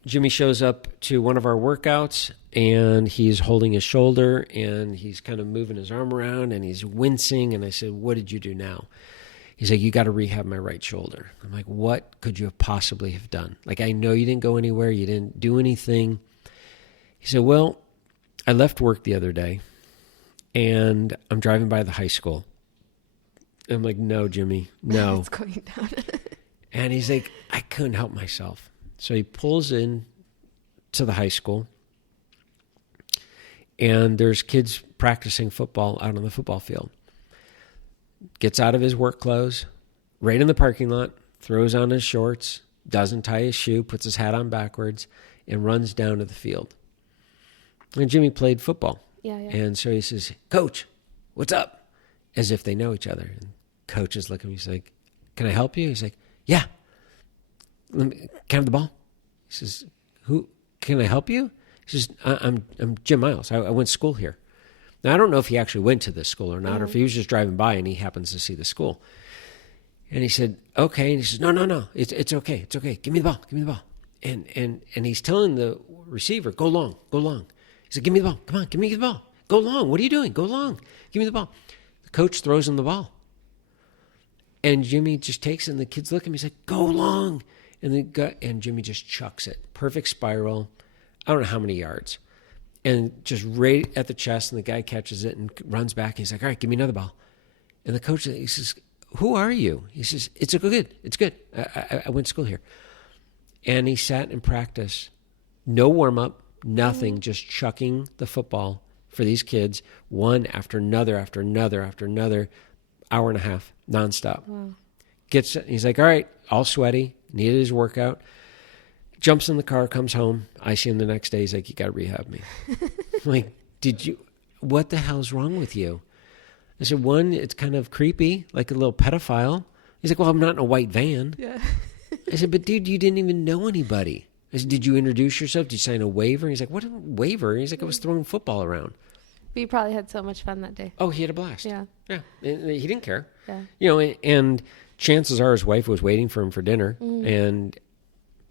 Jimmy shows up to one of our workouts, and he's holding his shoulder, and he's kind of moving his arm around, and he's wincing. And I said, what did you do now? He's like, you got to rehab my right shoulder. I'm like, what could you have possibly have done? Like, I know you didn't go anywhere. You didn't do anything. He said, well, I left work the other day, and I'm driving by the high school. I'm like, no, Jimmy, no. It's going down. And he's like, I couldn't help myself. So he pulls in to the high school, and there's kids practicing football out on the football field. Gets out of his work clothes, right in the parking lot, throws on his shorts, doesn't tie his shoe, puts his hat on backwards, and runs down to the field. And Jimmy played football. Yeah. And so he says, Coach, what's up? As if they know each other. And Coach is looking at me. He's like, can I help you? He's like, yeah. Can I have the ball? He says, who? Can I help you? He says, I'm Jim Miles. I went to school here. Now, I don't know if he actually went to this school or not, or if he was just driving by and he happens to see the school. And he said, okay. And he says, no. It's okay. It's okay. Give me the ball. And he's telling the receiver, go long. He said, give me the ball. Come on, give me the ball. Go long. What are you doing? Go long. Give me the ball. The coach throws him the ball. And Jimmy just takes it, and the kids look at him. He's like, go long. And Jimmy just chucks it. Perfect spiral. I don't know how many yards. And just right at the chest, and the guy catches it and runs back. And he's like, all right, give me another ball. And the coach, he says, who are you? He says, it's good. I went to school here. And he sat in practice, no warm-up, nothing, just chucking the football for these kids, one after another, hour and a half, nonstop. Wow. He's like, all right, all sweaty, needed his workout. Jumps in the car, comes home. I see him the next day. He's like, you got to rehab me. I'm like, what the hell's wrong with you? I said, one, it's kind of creepy, like a little pedophile. He's like, well, I'm not in a white van. Yeah. I said, but dude, you didn't even know anybody. I said, did you introduce yourself? Did you sign a waiver? He's like, what a waiver? He's like, I was throwing football around. We probably had so much fun that day. Oh, he had a blast. Yeah. And he didn't care. Yeah. And chances are his wife was waiting for him for dinner, and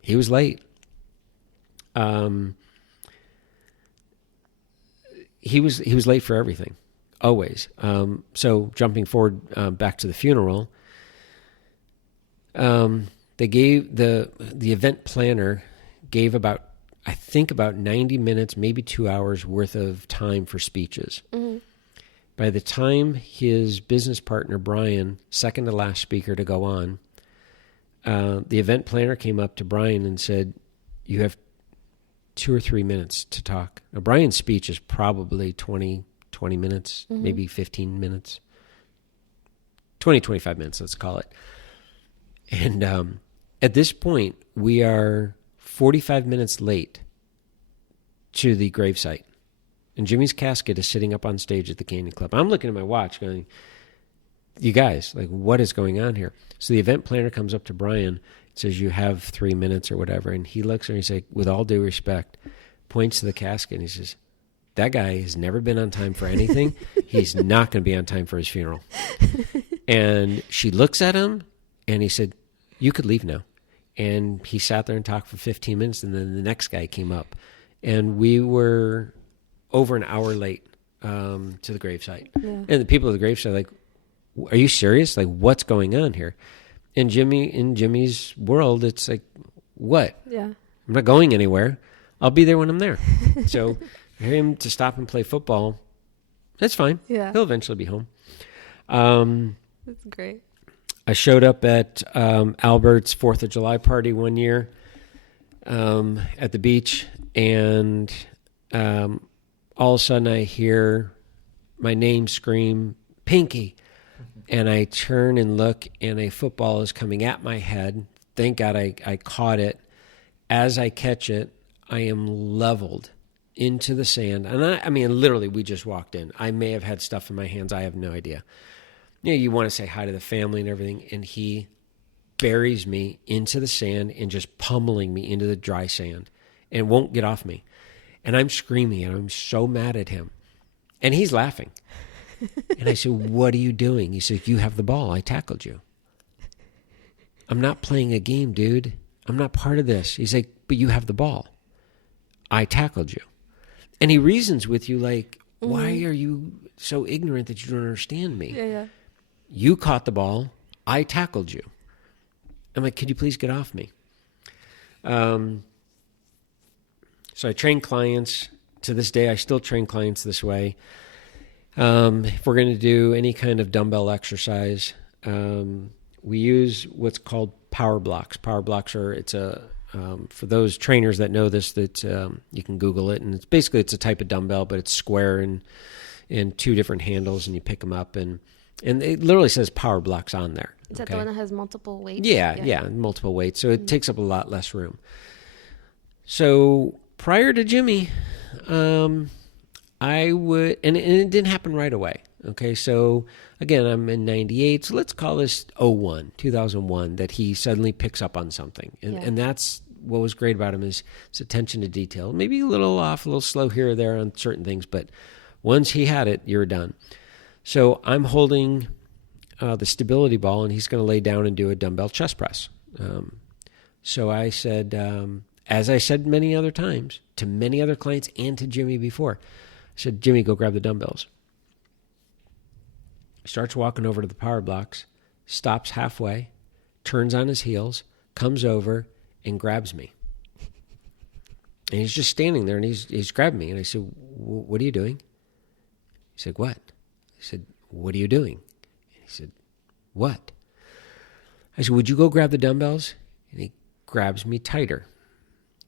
he was late. He was late for everything, always. So jumping forward back to the funeral, they gave the event planner gave about 90 minutes, maybe 2 hours worth of time for speeches. Mm-hmm. By the time his business partner, Brian, second to last speaker to go on, the event planner came up to Brian and said, you have 2 or 3 minutes to talk. Now, Brian's speech is probably 20 minutes, maybe 15 minutes, 25 minutes, let's call it. And at this point, we are 45 minutes late to the gravesite. And Jimmy's casket is sitting up on stage at the Canyon Club. I'm looking at my watch going, you guys, like, what is going on here? So the event planner comes up to Brian, says, you have 3 minutes or whatever. And he looks at her and he's like, with all due respect, points to the casket and he says, that guy has never been on time for anything. He's not going to be on time for his funeral. And she looks at him and he said, you could leave now. And he sat there and talked for 15 minutes. And then the next guy came up and we were over an hour late to the gravesite. Yeah. And the people at the gravesite are like, are you serious? Like, what's going on here? And in Jimmy's world, it's like, what? Yeah. I'm not going anywhere. I'll be there when I'm there. So for him to stop and play football, that's fine. Yeah. He'll eventually be home. That's great. I showed up at Albert's 4th of July party one year at the beach, and all of a sudden I hear my name scream, Pinky. And I turn and look, and a football is coming at my head. Thank God I caught it. As I catch it, I am leveled into the sand. And I mean, literally, we just walked in. I may have had stuff in my hands. I have no idea. You want to say hi to the family and everything. And he buries me into the sand and just pummeling me into the dry sand and won't get off me. And I'm screaming, and I'm so mad at him. And he's laughing. And I said, what are you doing? He said, you have the ball. I tackled you. I'm not playing a game, dude. I'm not part of this. He's like, but you have the ball. I tackled you. And he reasons with you like, why are you so ignorant that you don't understand me? Yeah. You caught the ball. I tackled you. I'm like, could you please get off me? So I train clients. To this day, I still train clients this way. If we're going to do any kind of dumbbell exercise, we use what's called power blocks. Power blocks are, for those trainers that know this, that you can Google it, and it's a type of dumbbell, but it's square and two different handles, and you pick them up, and it literally says power blocks on there. Is that the one that has multiple weights? Yeah, multiple weights. So it takes up a lot less room. So prior to Jimmy, I would, and it didn't happen right away. Okay, so again, I'm in 98, so let's call this 2001, that he suddenly picks up on something. And that's what was great about him, is his attention to detail. Maybe a little off, a little slow here or there on certain things, but once he had it, you're done. So I'm holding the stability ball, and he's going to lay down and do a dumbbell chest press. So I said, as I said many other times, to many other clients and to Jimmy before, I said, Jimmy, go grab the dumbbells. Starts walking over to the power blocks, stops halfway, turns on his heels, comes over, and grabs me. And he's just standing there, and he's grabbed me. And I said, what are you doing? He said, what? I said, what are you doing? He said, what? I said, would you go grab the dumbbells? And he grabs me tighter.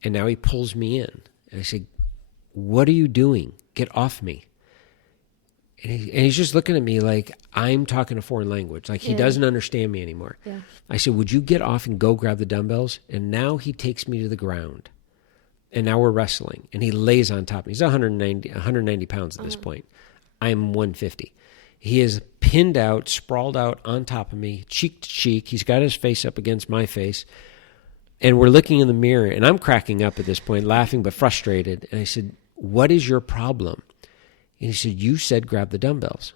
And now he pulls me in. And I said, what are you doing? Get off me. And he's just looking at me like I'm talking a foreign language. Like he doesn't understand me anymore. Yeah. I said, would you get off and go grab the dumbbells? And now he takes me to the ground. And now we're wrestling. And he lays on top of me. He's 190 pounds at this point. I'm 150. He is pinned out, sprawled out on top of me, cheek to cheek. He's got his face up against my face. And we're looking in the mirror. And I'm cracking up at this point, laughing but frustrated. And I said, what is your problem? And he said, you said grab the dumbbells.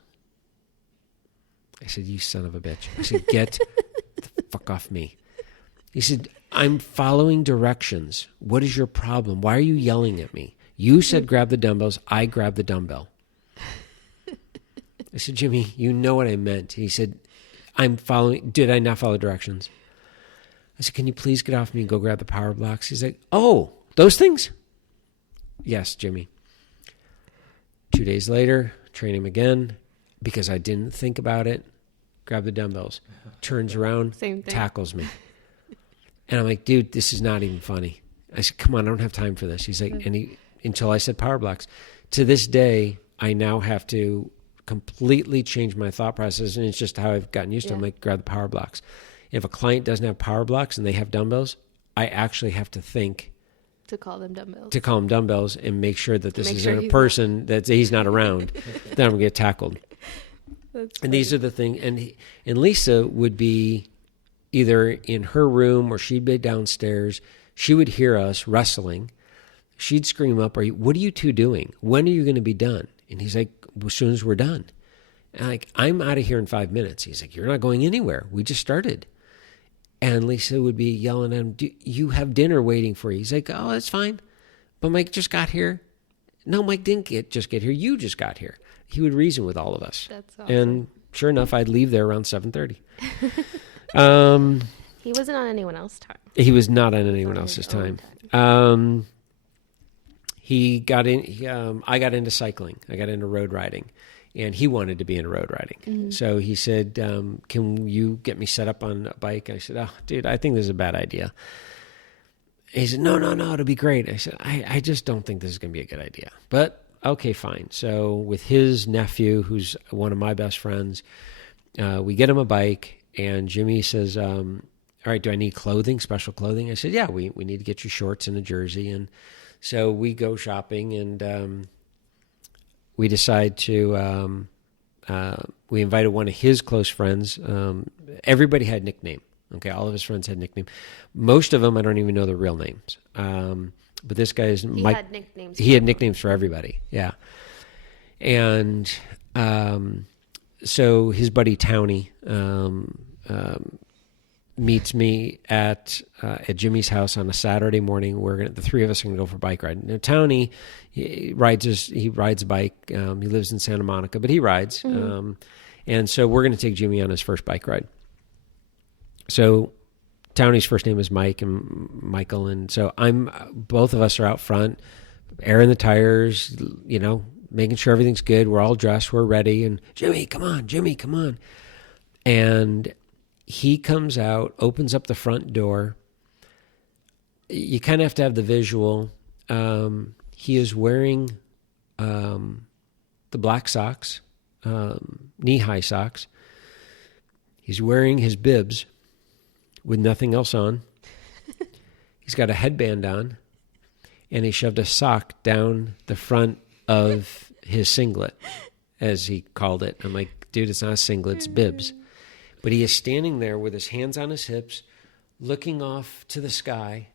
I said, you son of a bitch. I said, get the fuck off me. He said, I'm following directions. What is your problem? Why are you yelling at me? You said grab the dumbbells. I grabbed the dumbbell. I said, Jimmy, you know what I meant. He said, I'm following. Did I not follow directions? I said, can you please get off me and go grab the power blocks? He's like, oh, those things? Yes, Jimmy. 2 days later, train him again because I didn't think about it. Grab the dumbbells. Turns around, tackles me. And I'm like, dude, this is not even funny. I said, come on, I don't have time for this. He's like, until I said power blocks. To this day, I now have to completely change my thought process, and it's just how I've gotten used to it. I'm like, grab the power blocks. If a client doesn't have power blocks and they have dumbbells, I actually have to think to call them dumbbells. To call them dumbbells and make sure that this isn't a person that he's not around. Then I'm going to get tackled. And these are the things. And Lisa would be either in her room or she'd be downstairs. She would hear us wrestling. She'd scream up, what are you two doing? When are you going to be done? And he's like, as soon as we're done. And I'm out of here in 5 minutes. He's like, you're not going anywhere. We just started. And Lisa would be yelling at him, you have dinner waiting for you. He's like, oh, that's fine. But Mike just got here. No, Mike didn't just get here. You just got here. He would reason with all of us. That's awesome. And sure enough, I'd leave there around 7:30. He wasn't on anyone else's time. He was not on anyone else's time. He got in. I got into cycling. I got into road riding. And he wanted to be in road riding. Mm-hmm. So he said, can you get me set up on a bike? I said, oh, dude, I think this is a bad idea. He said, no, it'll be great. I said, I just don't think this is going to be a good idea. But okay, fine. So with his nephew, who's one of my best friends, we get him a bike, and Jimmy says, all right, do I need clothing, special clothing? I said, yeah, we need to get you shorts and a jersey. And so we go shopping, and we decide to, we invited one of his close friends. Everybody had nickname. Okay, all of his friends had nickname. Most of them, I don't even know their real names. But this guy is Mike. Had nicknames. He had nicknames for everybody. Yeah, and so his buddy Townie meets me at Jimmy's house on a Saturday morning. The three of us are gonna go for a bike ride. Now Townie, he rides a bike. He lives in Santa Monica, but he rides. Mm-hmm. And so we're gonna take Jimmy on his first bike ride. So Townie's first name is Mike and Michael, and so both of us are out front, airing the tires, making sure everything's good. We're all dressed, we're ready, and Jimmy, come on. And he comes out, opens up the front door. You kind of have to have the visual. He is wearing the black socks, knee-high socks. He's wearing his bibs with nothing else on. He's got a headband on, and he shoved a sock down the front of his singlet, as he called it. I'm like, dude, it's not a singlet, it's bibs. But he is standing there with his hands on his hips, looking off to the sky,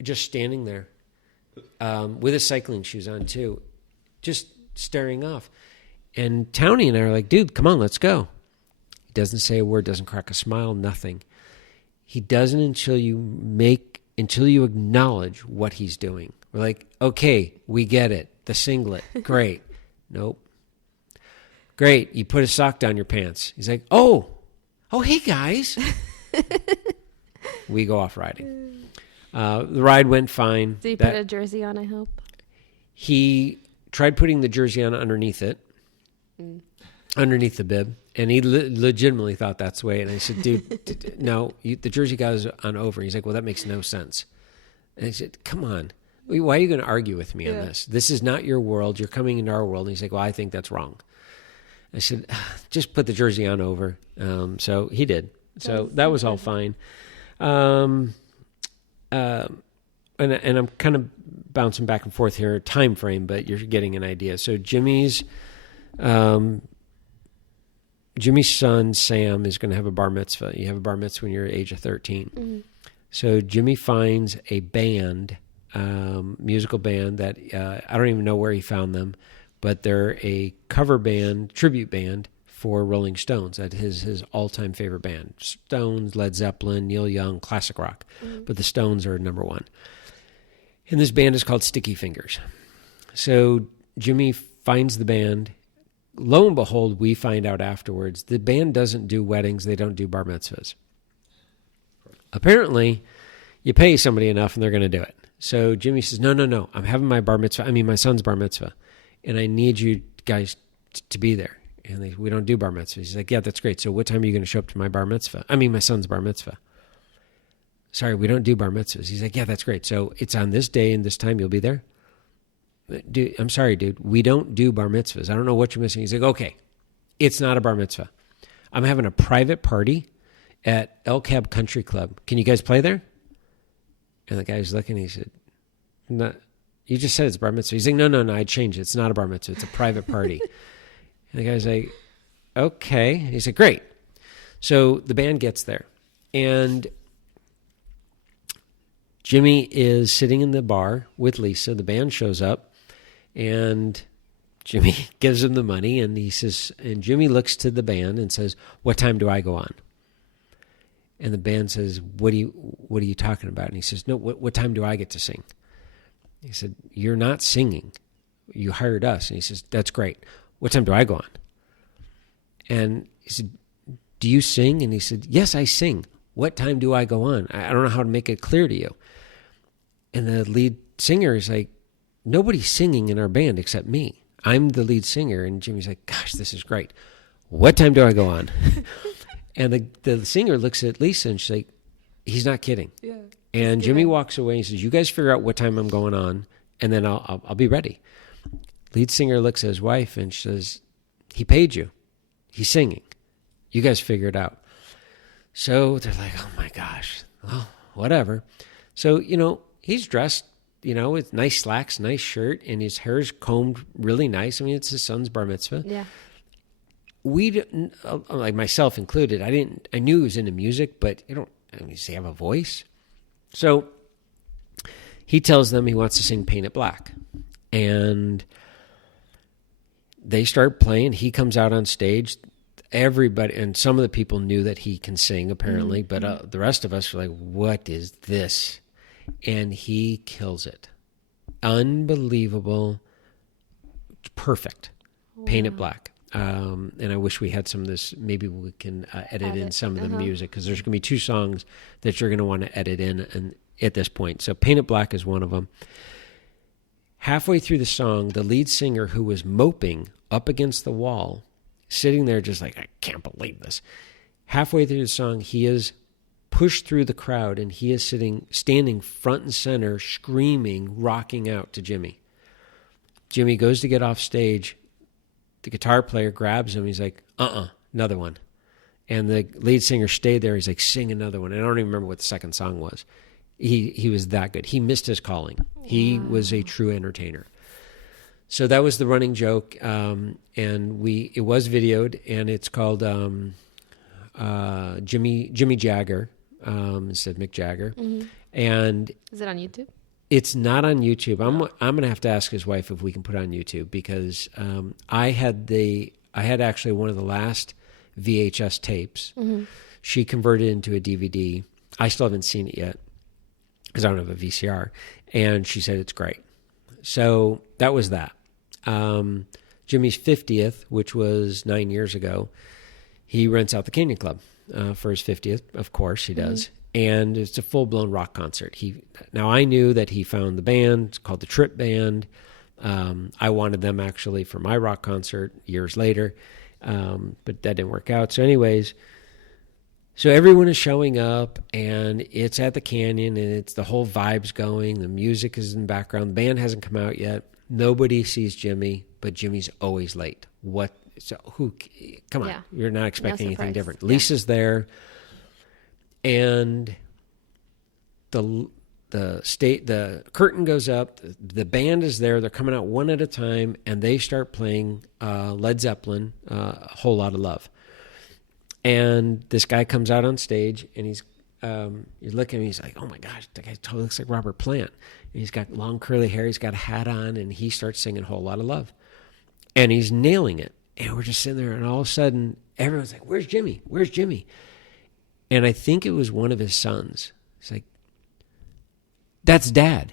just standing there, with his cycling shoes on too, just staring off. And Townie and I are like, dude, come on, let's go. He doesn't say a word, doesn't crack a smile, nothing. He doesn't until you acknowledge what he's doing. We're like, okay, we get it. The singlet, great. Nope. Great, you put a sock down your pants. He's like, oh, hey guys. We go off riding. The ride went fine. Did he put a jersey on, I hope? He tried putting the jersey on underneath it, underneath the bib. And he legitimately thought that's the way. And I said, dude, no, the jersey goes on over. He's like, well, that makes no sense. And I said, come on. Why are you going to argue with me on this? This is not your world. You're coming into our world. And he's like, well, I think that's wrong. I said, just put the jersey on over. So he did. So that was all fine. And I'm kind of bouncing back and forth here, time frame, but you're getting an idea. So Jimmy's son, Sam, is going to have a bar mitzvah. You have a bar mitzvah when you're at the age of 13. Mm-hmm. So Jimmy finds a band, musical band that I don't even know where he found them, but they're a cover band, tribute band for Rolling Stones. That is his all-time favorite band. Stones, Led Zeppelin, Neil Young, classic rock. Mm-hmm. But the Stones are number one. And this band is called Sticky Fingers. So Jimmy finds the band. Lo and behold, we find out afterwards, the band doesn't do weddings. They don't do bar mitzvahs. Apparently, you pay somebody enough and they're going to do it. So Jimmy says, no, I'm having my son's bar mitzvah, and I need you guys to be there. And we don't do bar mitzvahs. He's like, yeah, that's great. So what time are you going to show up to my son's bar mitzvah? Sorry, we don't do bar mitzvahs. He's like, yeah, that's great. So it's on this day and this time, you'll be there? Dude, I'm sorry, dude. We don't do bar mitzvahs. I don't know what you're missing. He's like, okay, it's not a bar mitzvah. I'm having a private party at El Cab Country Club. Can you guys play there? And the guy's looking, he said, no, you just said it's bar mitzvah. He's like, no, I changed it. It's not a bar mitzvah. It's a private party. And the guy's like, okay. He said, great. So the band gets there, and Jimmy is sitting in the bar with Lisa. The band shows up. And Jimmy gives him the money, and he says, and Jimmy looks to the band and says, what time do I go on? And the band says, what are you talking about? And he says, no, what time do I get to sing? He said, you're not singing. You hired us. And he says, that's great. What time do I go on? And he said, do you sing? And he said, yes, I sing. What time do I go on? I don't know how to make it clear to you. And the lead singer is like, nobody's singing in our band except me. I'm the lead singer. And Jimmy's like, gosh, this is great. What time do I go on? And the singer looks at Lisa and she's like, he's not kidding. Yeah. And Jimmy walks away and says, you guys figure out what time I'm going on, and then I'll be ready. Lead singer looks at his wife and she says, he paid you. He's singing. You guys figure it out. So they're like, oh my gosh, well, whatever. So, he's dressed, with nice slacks, nice shirt, and his hair's combed really nice. I mean, it's his son's bar mitzvah. Yeah. We didn't, like myself included, I knew he was into music, but does he have a voice? So he tells them he wants to sing Paint It Black. And they start playing. He comes out on stage. Everybody, and some of the people knew that he can sing, apparently, but the rest of us were like, what is this? And he kills it. Unbelievable. Perfect. Wow. Paint It Black. And I wish we had some of this. Maybe we can edit in some of the music, because there's going to be 2 songs that you're going to want to edit in and at this point. So Paint It Black is one of them. Halfway through the song, the lead singer, who was moping up against the wall, sitting there just like, I can't believe this. Halfway through the song, he is pushed through the crowd, and he is standing front and center, screaming, rocking out to Jimmy. Jimmy goes to get off stage. The guitar player grabs him. He's like, another one. And the lead singer stayed there. He's like, sing another one. And I don't even remember what the second song was. He was that good. He missed his calling. He was a true entertainer. So that was the running joke. And it was videoed, and it's called Jimmy Jagger instead of Mick Jagger. Mm-hmm. And is it on YouTube? It's not on YouTube. I'm going to have to ask his wife if we can put it on YouTube, because I had actually one of the last VHS tapes. Mm-hmm. She converted it into a DVD. I still haven't seen it yet because I don't have a VCR. And she said it's great. So that was that. Jimmy's 50th, which was 9 years ago, he rents out the Canyon Club for his 50th. Of course he does. Mm-hmm. And it's a full-blown rock concert. Now, I knew that he found the band. It's called the Trip Band. I wanted them actually for my rock concert years later, but that didn't work out. So anyways, so everyone is showing up, and it's at the Canyon, and it's the whole vibe's going. The music is in the background. The band hasn't come out yet. Nobody sees Jimmy, but Jimmy's always late. Come on. Yeah. You're not expecting anything different. Yeah. Lisa's there. And the curtain goes up, the band is there, they're coming out one at a time, and they start playing Led Zeppelin, A Whole Lot of Love. And this guy comes out on stage, and he's you look at him, he's like, oh my gosh, that guy totally looks like Robert Plant. And he's got long curly hair, he's got a hat on, and he starts singing A Whole Lot of Love. And he's nailing it. And we're just sitting there, and all of a sudden, everyone's like, where's Jimmy? Where's Jimmy? And I think it was one of his sons. It's like, that's Dad.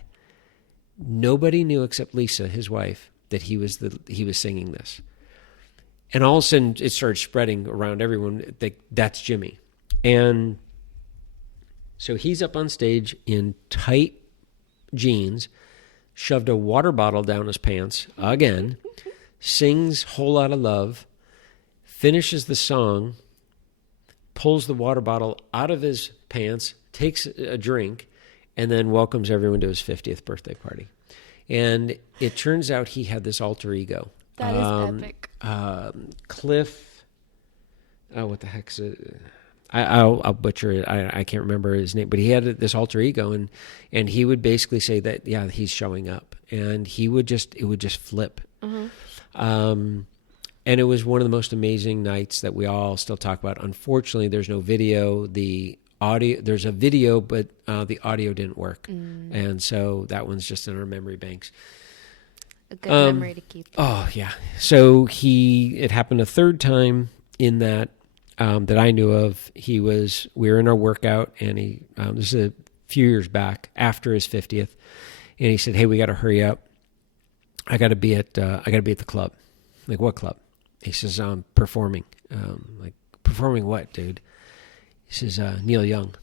Nobody knew except Lisa, his wife, that he was singing this. And all of a sudden, it started spreading around everyone that that's Jimmy. And so he's up on stage in tight jeans, shoved a water bottle down his pants again, sings Whole Lot of Love, finishes the song, pulls the water bottle out of his pants, takes a drink, and then welcomes everyone to his 50th birthday party. And it turns out he had this alter ego. That is epic. Cliff, what the heck's it? I'll butcher it. I can't remember his name, but he had this alter ego, and he would basically say that, yeah, he's showing up, and it would just flip. Mm-hmm. And it was one of the most amazing nights that we all still talk about. Unfortunately, there's no video. There's a video, but the audio didn't work. Mm. And so that one's just in our memory banks. A good memory to keep. Oh, yeah. So it happened a third time in that I knew of. We were in our workout, and this is a few years back after his 50th. And he said, hey, we got to hurry up. I got to be at the club. Like, what club? He says, I'm performing. Like, performing what, dude? He says, Neil Young.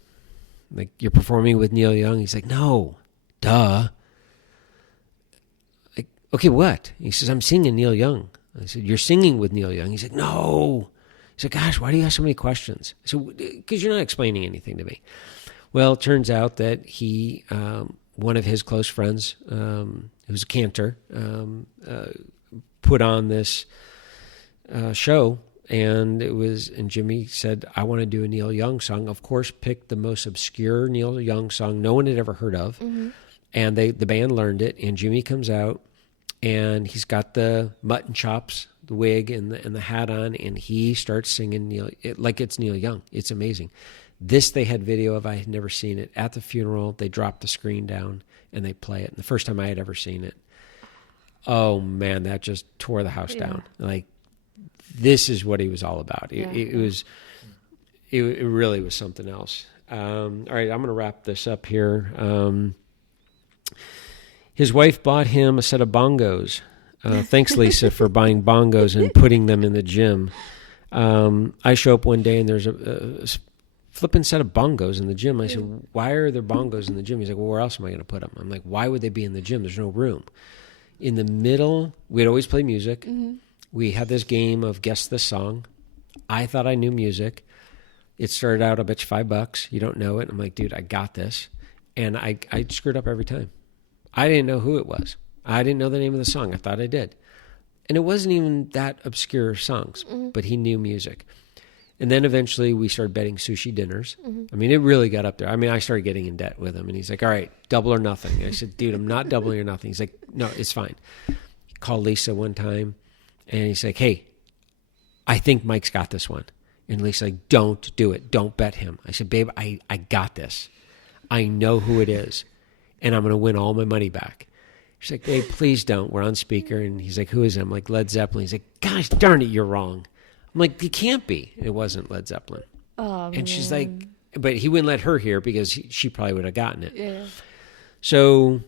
Like, you're performing with Neil Young? He's like, no, duh. Like, okay, what? He says, I'm singing Neil Young. I said, you're singing with Neil Young? He's like, no. He said, gosh, why do you have so many questions? I said, because you're not explaining anything to me. Well, it turns out that one of his close friends, who's a cantor, put on this show, and Jimmy said, I want to do a Neil Young song. Of course, picked the most obscure Neil Young song no one had ever heard of. Mm-hmm. And the band learned it, and Jimmy comes out, and he's got the mutton chops, the wig, and the hat on, and he starts singing like it's Neil Young. It's amazing. This they had video of. I had never seen it. At the funeral, they dropped the screen down, and they play it. And the first time I had ever seen it, oh, man, that just tore the house down. Like, this is what he was all about. It really was something else. All right, I'm going to wrap this up here. His wife bought him a set of bongos. Thanks, Lisa, for buying bongos and putting them in the gym. I show up one day and there's a flipping set of bongos in the gym. I said, why are there bongos in the gym? He's like, well, where else am I going to put them? I'm like, why would they be in the gym? There's no room. In the middle, we'd always play music. Mm-hmm. We had this game of guess the song. I thought I knew music. It started out, I bet you $5. You don't know it. I'm like, dude, I got this. And I screwed up every time. I didn't know who it was. I didn't know the name of the song. I thought I did. And it wasn't even that obscure songs, but he knew music. And then eventually we started betting sushi dinners. Mm-hmm. I mean, it really got up there. I mean, I started getting in debt with him. And he's like, all right, double or nothing. And I said, dude, I'm not doubling or nothing. He's like, no, it's fine. He called Lisa one time, and he's like, hey, I think Mike's got this one. And Lisa's like, don't do it. Don't bet him. I said, babe, I got this. I know who it is, and I'm going to win all my money back. She's like, babe, please don't. We're on speaker. And he's like, who is it? I'm like, Led Zeppelin. He's like, gosh darn it, you're wrong. I'm like, you can't be. It wasn't Led Zeppelin. Oh, and she's like, but he wouldn't let her hear because she probably would have gotten it. Yeah. So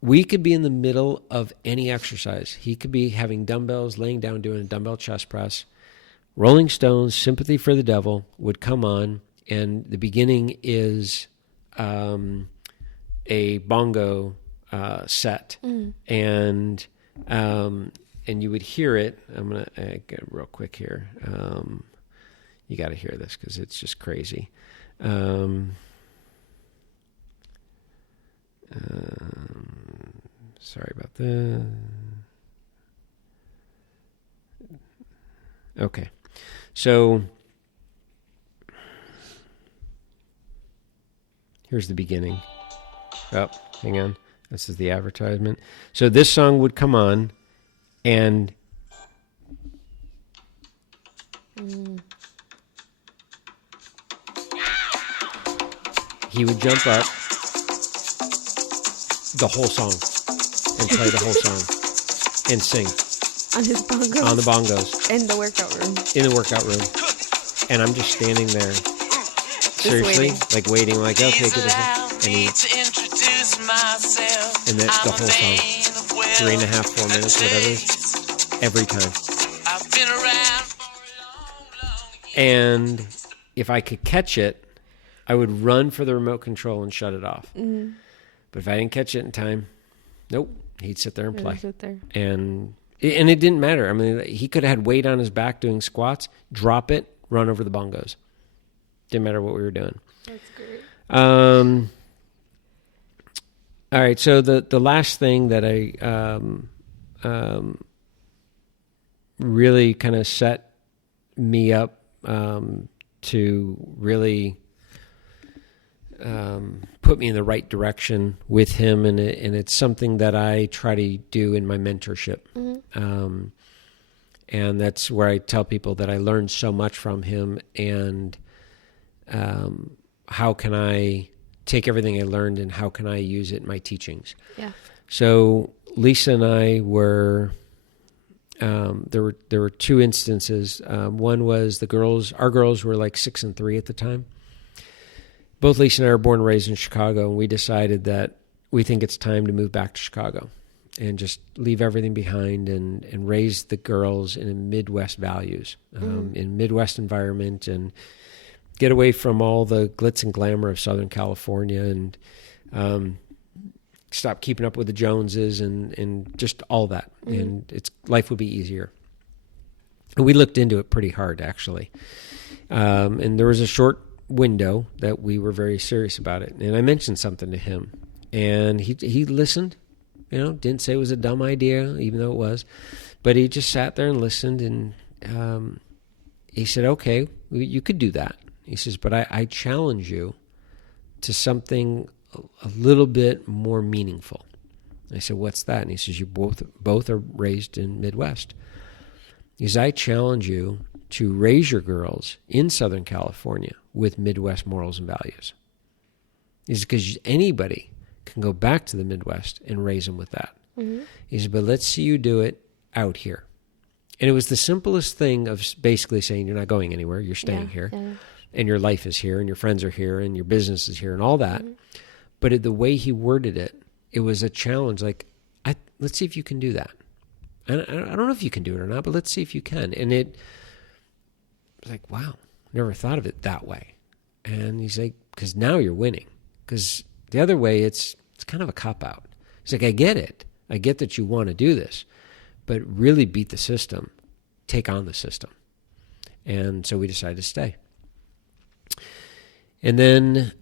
we could be in the middle of any exercise. He could be having dumbbells, laying down, doing a dumbbell chest press. Rolling Stones, Sympathy for the Devil would come on, and the beginning is a bongo set, and you would hear it. I'm gonna get it real quick here. You got to hear this because it's just crazy. Sorry about that. Okay, so here's the beginning. Oh, hang on. This is the advertisement. So this song would come on, and he would jump up the whole song and play the whole song and sing. On his bongos? On the bongos. In the workout room. In the workout room. And I'm just standing there. Seriously? Like waiting, like, okay, good. And that's the whole song. 3.5, 4 minutes, whatever. Every time. And if I could catch it, I would run for the remote control and shut it off. Mm-hmm. But if I didn't catch it in time, nope, he'd sit there and play. Sit there. And it didn't matter. I mean, he could have had weight on his back doing squats, drop it, run over the bongos. Didn't matter what we were doing. That's great. All right, so the last thing that I really kind of set me up to really put me in the right direction with him, and it's something that I try to do in my mentorship. Mm-hmm. And that's where I tell people that I learned so much from him, and how can I take everything I learned and how can I use it in my teachings? Yeah. So Lisa and I were there were two instances. One was our girls were like 6 and 3 at the time. Both Lisa and I are born and raised in Chicago, and we decided that we think it's time to move back to Chicago and just leave everything behind and raise the girls in Midwest values, in Midwest environment, and get away from all the glitz and glamour of Southern California, and stop keeping up with the Joneses and just all that. Mm-hmm. And life would be easier. And we looked into it pretty hard, actually. And there was a short window that we were very serious about it. And I mentioned something to him, and he listened, Didn't say it was a dumb idea, even though it was. But he just sat there and listened, and he said, okay, you could do that. He says, but I challenge you to something a little bit more meaningful. I said, what's that? And he says, you both are raised in Midwest. He says, I challenge you to raise your girls in Southern California with Midwest morals and values. He says, because anybody can go back to the Midwest and raise them with that. Mm-hmm. He said, but let's see you do it out here. And it was the simplest thing of basically saying, you're not going anywhere, you're staying here, and your life is here, and your friends are here, and your business is here, and all that. Mm-hmm. But the way he worded it, it was a challenge. Like, let's see if you can do that. And I don't know if you can do it or not, but let's see if you can. And it was like, wow, never thought of it that way. And he's like, because now you're winning. Because the other way, it's kind of a cop-out. He's like, I get it. I get that you want to do this, but really beat the system. Take on the system. And so we decided to stay. And then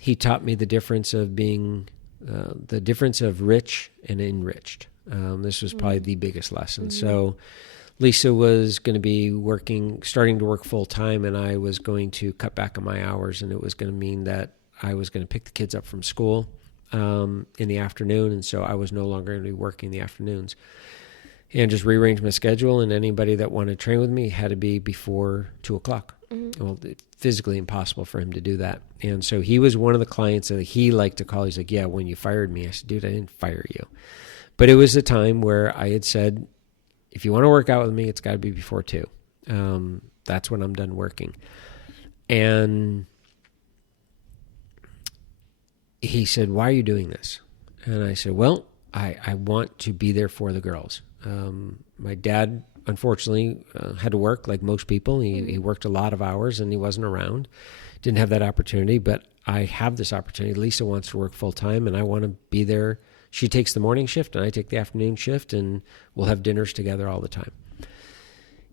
he taught me the difference of being, the difference of rich and enriched. This was probably the biggest lesson. Mm-hmm. So Lisa was going to be starting to work full time, and I was going to cut back on my hours, and it was going to mean that I was going to pick the kids up from school in the afternoon, and so I was no longer going to be working in the afternoons. And just rearrange my schedule, and anybody that wanted to train with me had to be before 2 o'clock. Mm-hmm. Well, it's physically impossible for him to do that. And so he was one of the clients that he liked to call. He's like, yeah, when you fired me. I said, dude, I didn't fire you. But it was a time where I had said, if you want to work out with me, it's got to be before 2. That's when I'm done working. And he said, why are you doing this? And I said, well, I want to be there for the girls. My dad, unfortunately, had to work like most people. He worked a lot of hours, and he wasn't around. Didn't have that opportunity, but I have this opportunity. Lisa wants to work full time, and I want to be there. She takes the morning shift, and I take the afternoon shift, and we'll have dinners together all the time.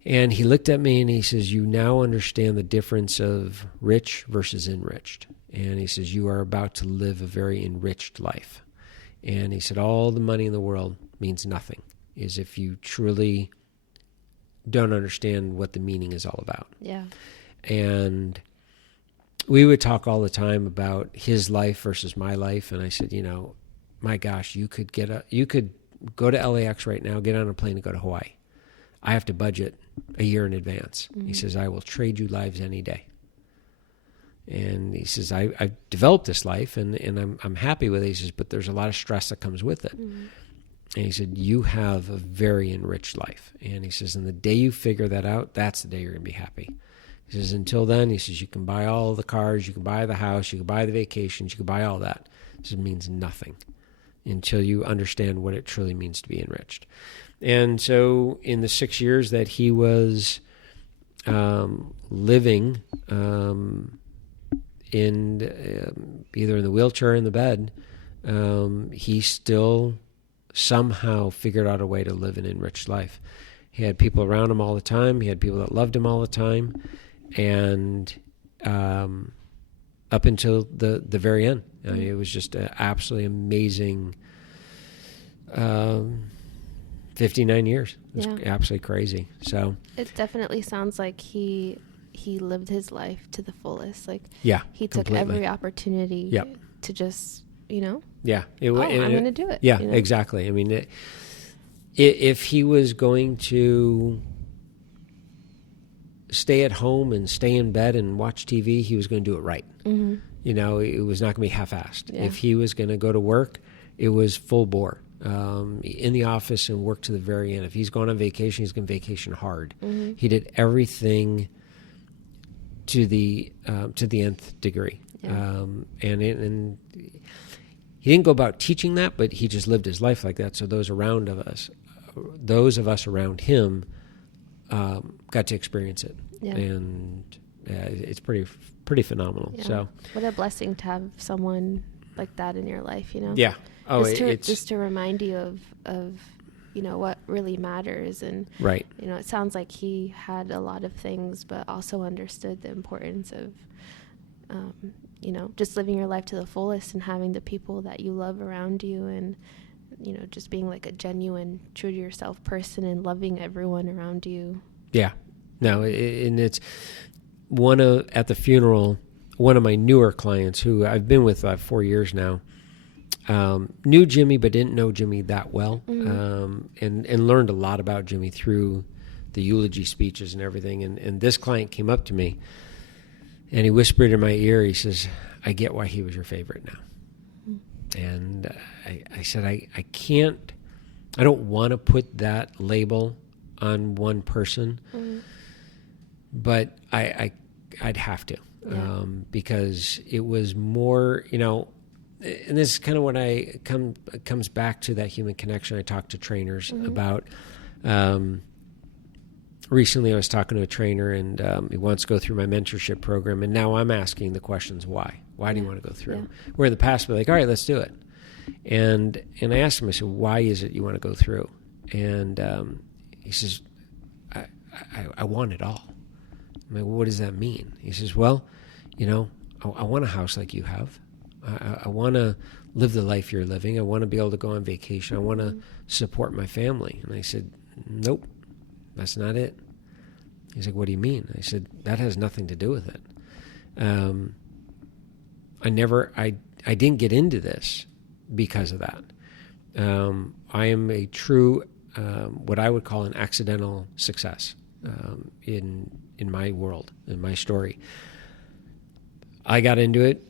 And he looked at me, and he says, you now understand the difference of rich versus enriched. And he says, you are about to live a very enriched life. And he said, all the money in the world means nothing, is if you truly don't understand what the meaning is all about. Yeah. And we would talk all the time about his life versus my life. And I said, my gosh, you could go to LAX right now, get on a plane and go to Hawaii. I have to budget a year in advance. Mm-hmm. He says, I will trade you lives any day. And he says, I've developed this life, and I'm happy with it. He says, but there's a lot of stress that comes with it. Mm-hmm. And he said, you have a very enriched life. And he says, and the day you figure that out, that's the day you're going to be happy. He says, until then, he says, you can buy all the cars, you can buy the house, you can buy the vacations, you can buy all that. He says, it means nothing until you understand what it truly means to be enriched. And so in the 6 years that he was living in either in the wheelchair or in the bed, he still somehow figured out a way to live an enriched life. He had people around him all the time. He had people that loved him all the time. And up until the very end, I mean, it was just an absolutely amazing 59 years. It was absolutely crazy. So it definitely sounds like he lived his life to the fullest. Like, he took completely. every opportunity to just, I'm going to do it. Yeah, exactly. I mean, if he was going to stay at home and stay in bed and watch TV, he was going to do it right. Mm-hmm. It was not going to be half-assed. Yeah. If he was going to go to work, it was full bore. In the office and work to the very end. If he's going on vacation, he's going to vacation hard. Mm-hmm. He did everything to the nth degree. Yeah. And he didn't go about teaching that, but he just lived his life like that. So those of us around him, got to experience it. Yeah. And it's pretty phenomenal. Yeah. So what a blessing to have someone like that in your life, Yeah. Oh, just to remind you of what really matters. And right. It sounds like he had a lot of things, but also understood the importance of just living your life to the fullest and having the people that you love around you, and just being like a genuine, true to yourself person and loving everyone around you. Yeah. No, and it's at the funeral, one of my newer clients who I've been with 4 years now, knew Jimmy but didn't know Jimmy that well, and learned a lot about Jimmy through the eulogy speeches and everything. And this client came up to me and he whispered in my ear, he says, I get why he was your favorite now. And I said, I don't want to put that label on one person, but I'd have to, because it was more, and this is kind of what comes back to that human connection I talk to trainers about. Recently I was talking to a trainer, and he wants to go through my mentorship program, and now I'm asking the questions, why? Why do you want to go through? Yeah. Where in the past we're like, all right, let's do it. And I asked him, I said, why is it you want to go through? And he says, I want it all. I'm like, well, what does that mean? He says, well, I want a house like you have. I want to live the life you're living. I want to be able to go on vacation. I want to support my family. And I said, nope, that's not it. He's like, what do you mean? I said, that has nothing to do with it. I didn't get into this because of that. I am a true, what I would call an accidental success in my world, in my story. I got into it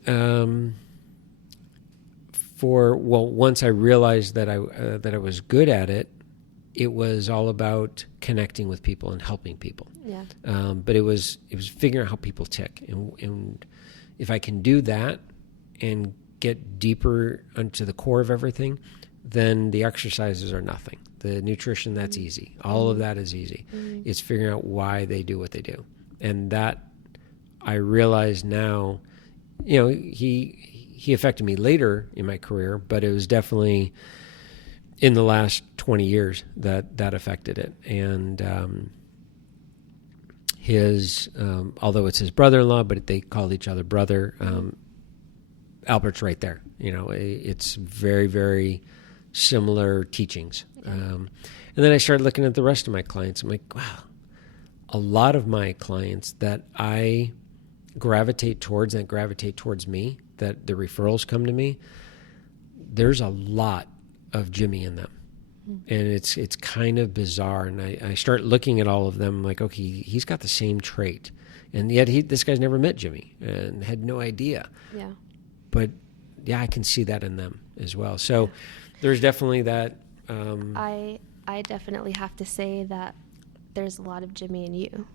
once I realized that I was good at it. It was all about connecting with people and helping people. Yeah. But it was figuring out how people tick, and if I can do that and get deeper into the core of everything, then the exercises are nothing. The nutrition, that's easy. All of that is easy. It's figuring out why they do what they do, and that I realize now. He affected me later in my career, but it was definitely in the last 20 years that affected it. And although it's his brother-in-law, but they called each other brother, Albert's right there. It's very, very similar teachings. And then I started looking at the rest of my clients. I'm like, wow, a lot of my clients that I gravitate towards me, that the referrals come to me, there's a lot of Jimmy in them. And it's kind of bizarre. And I start looking at all of them like, okay, he's got the same trait. And yet this guy's never met Jimmy and had no idea. Yeah. But yeah, I can see that in them as well. So there's definitely that. I definitely have to say that there's a lot of Jimmy in you.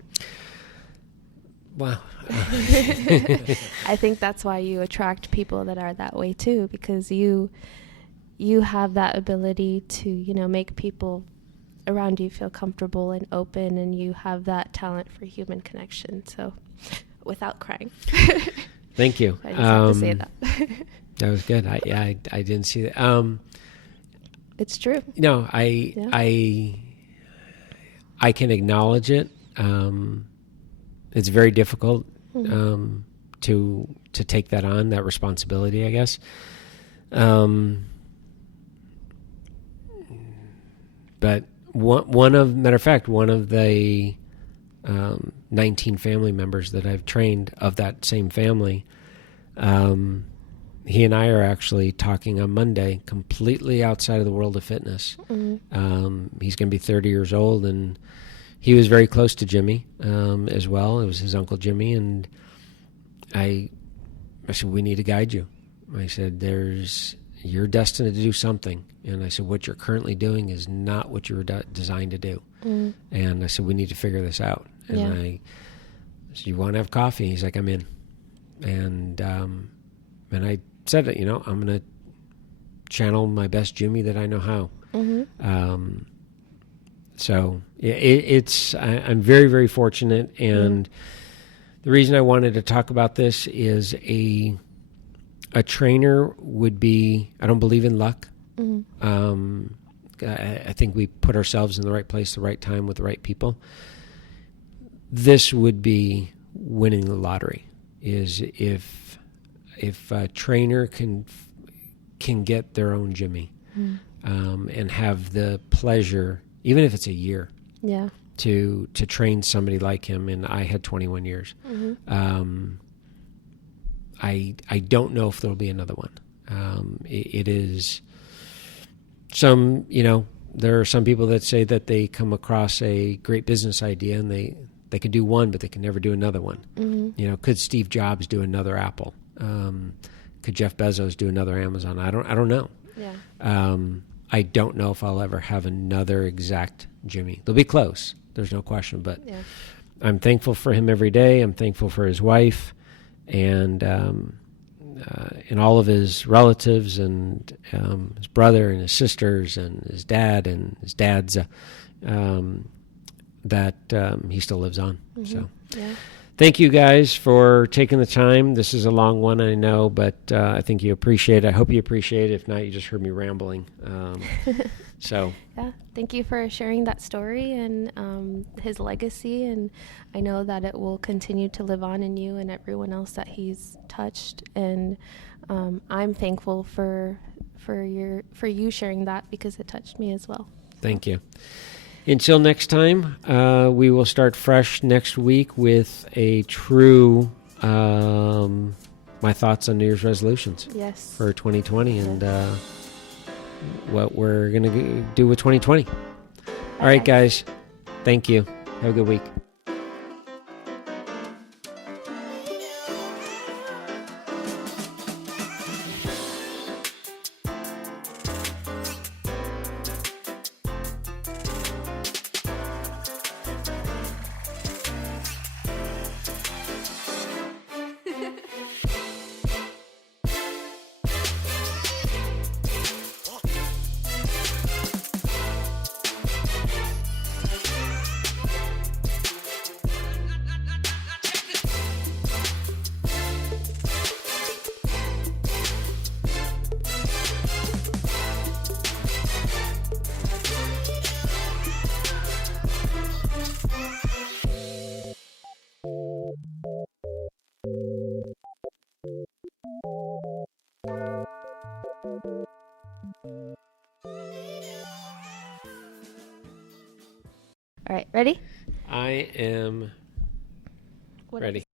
Wow. I think that's why you attract people that are that way too, because you have that ability to, make people around you feel comfortable and open, and you have that talent for human connection. So without crying. Thank you. I just have to say that. That was good. I didn't see that. It's true. No, I can acknowledge it. It's very difficult to take that on, that responsibility, I guess. But one of the 19 family members that I've trained of that same family, he and I are actually talking on Monday, completely outside of the world of fitness. He's going to be 30 years old, and he was very close to Jimmy as well. It was his Uncle Jimmy, and I said, we need to guide you. I said, you're destined to do something. And I said, what you're currently doing is not what you were designed to do. And I said, we need to figure this out. And I said, you want to have coffee? He's like, I'm in. And I said, I'm going to channel my best Jimmy that I know how. So I'm very, very fortunate. And the reason I wanted to talk about this is a trainer would be, I don't believe in luck. I think we put ourselves in the right place, the right time with the right people. This would be winning the lottery, is if a trainer can get their own Jimmy. and have the pleasure, even if it's a year, Yeah. to train somebody like him. And I had 21 years. I don't know if there'll be another one. It is some, there are some people that say that they come across a great business idea and they can do one, but they can never do another one. Could Steve Jobs do another Apple? Could Jeff Bezos do another Amazon? I don't know. Yeah. I don't know if I'll ever have another exact Jimmy. They'll be close. There's no question, but Yeah. I'm thankful for him every day. I'm thankful for his wife and all of his relatives and his brother and his sisters and his dad and his dad's that he still lives on. So Yeah. thank you guys for taking the time. This is a long one, I know, but I think you appreciate it. I hope you appreciate it. If not, you just heard me rambling. So Yeah, thank you for sharing that story and his legacy, and I know that it will continue to live on in you and everyone else that he's touched, and I'm thankful for you sharing that because it touched me as well. thank you. Until next time, we will start fresh next week with a true my thoughts on New Year's resolutions Yes. for 2020 and what we're going to do with 2020. All right, guys. Thank you. Have a good week. All right, ready? I am What ready.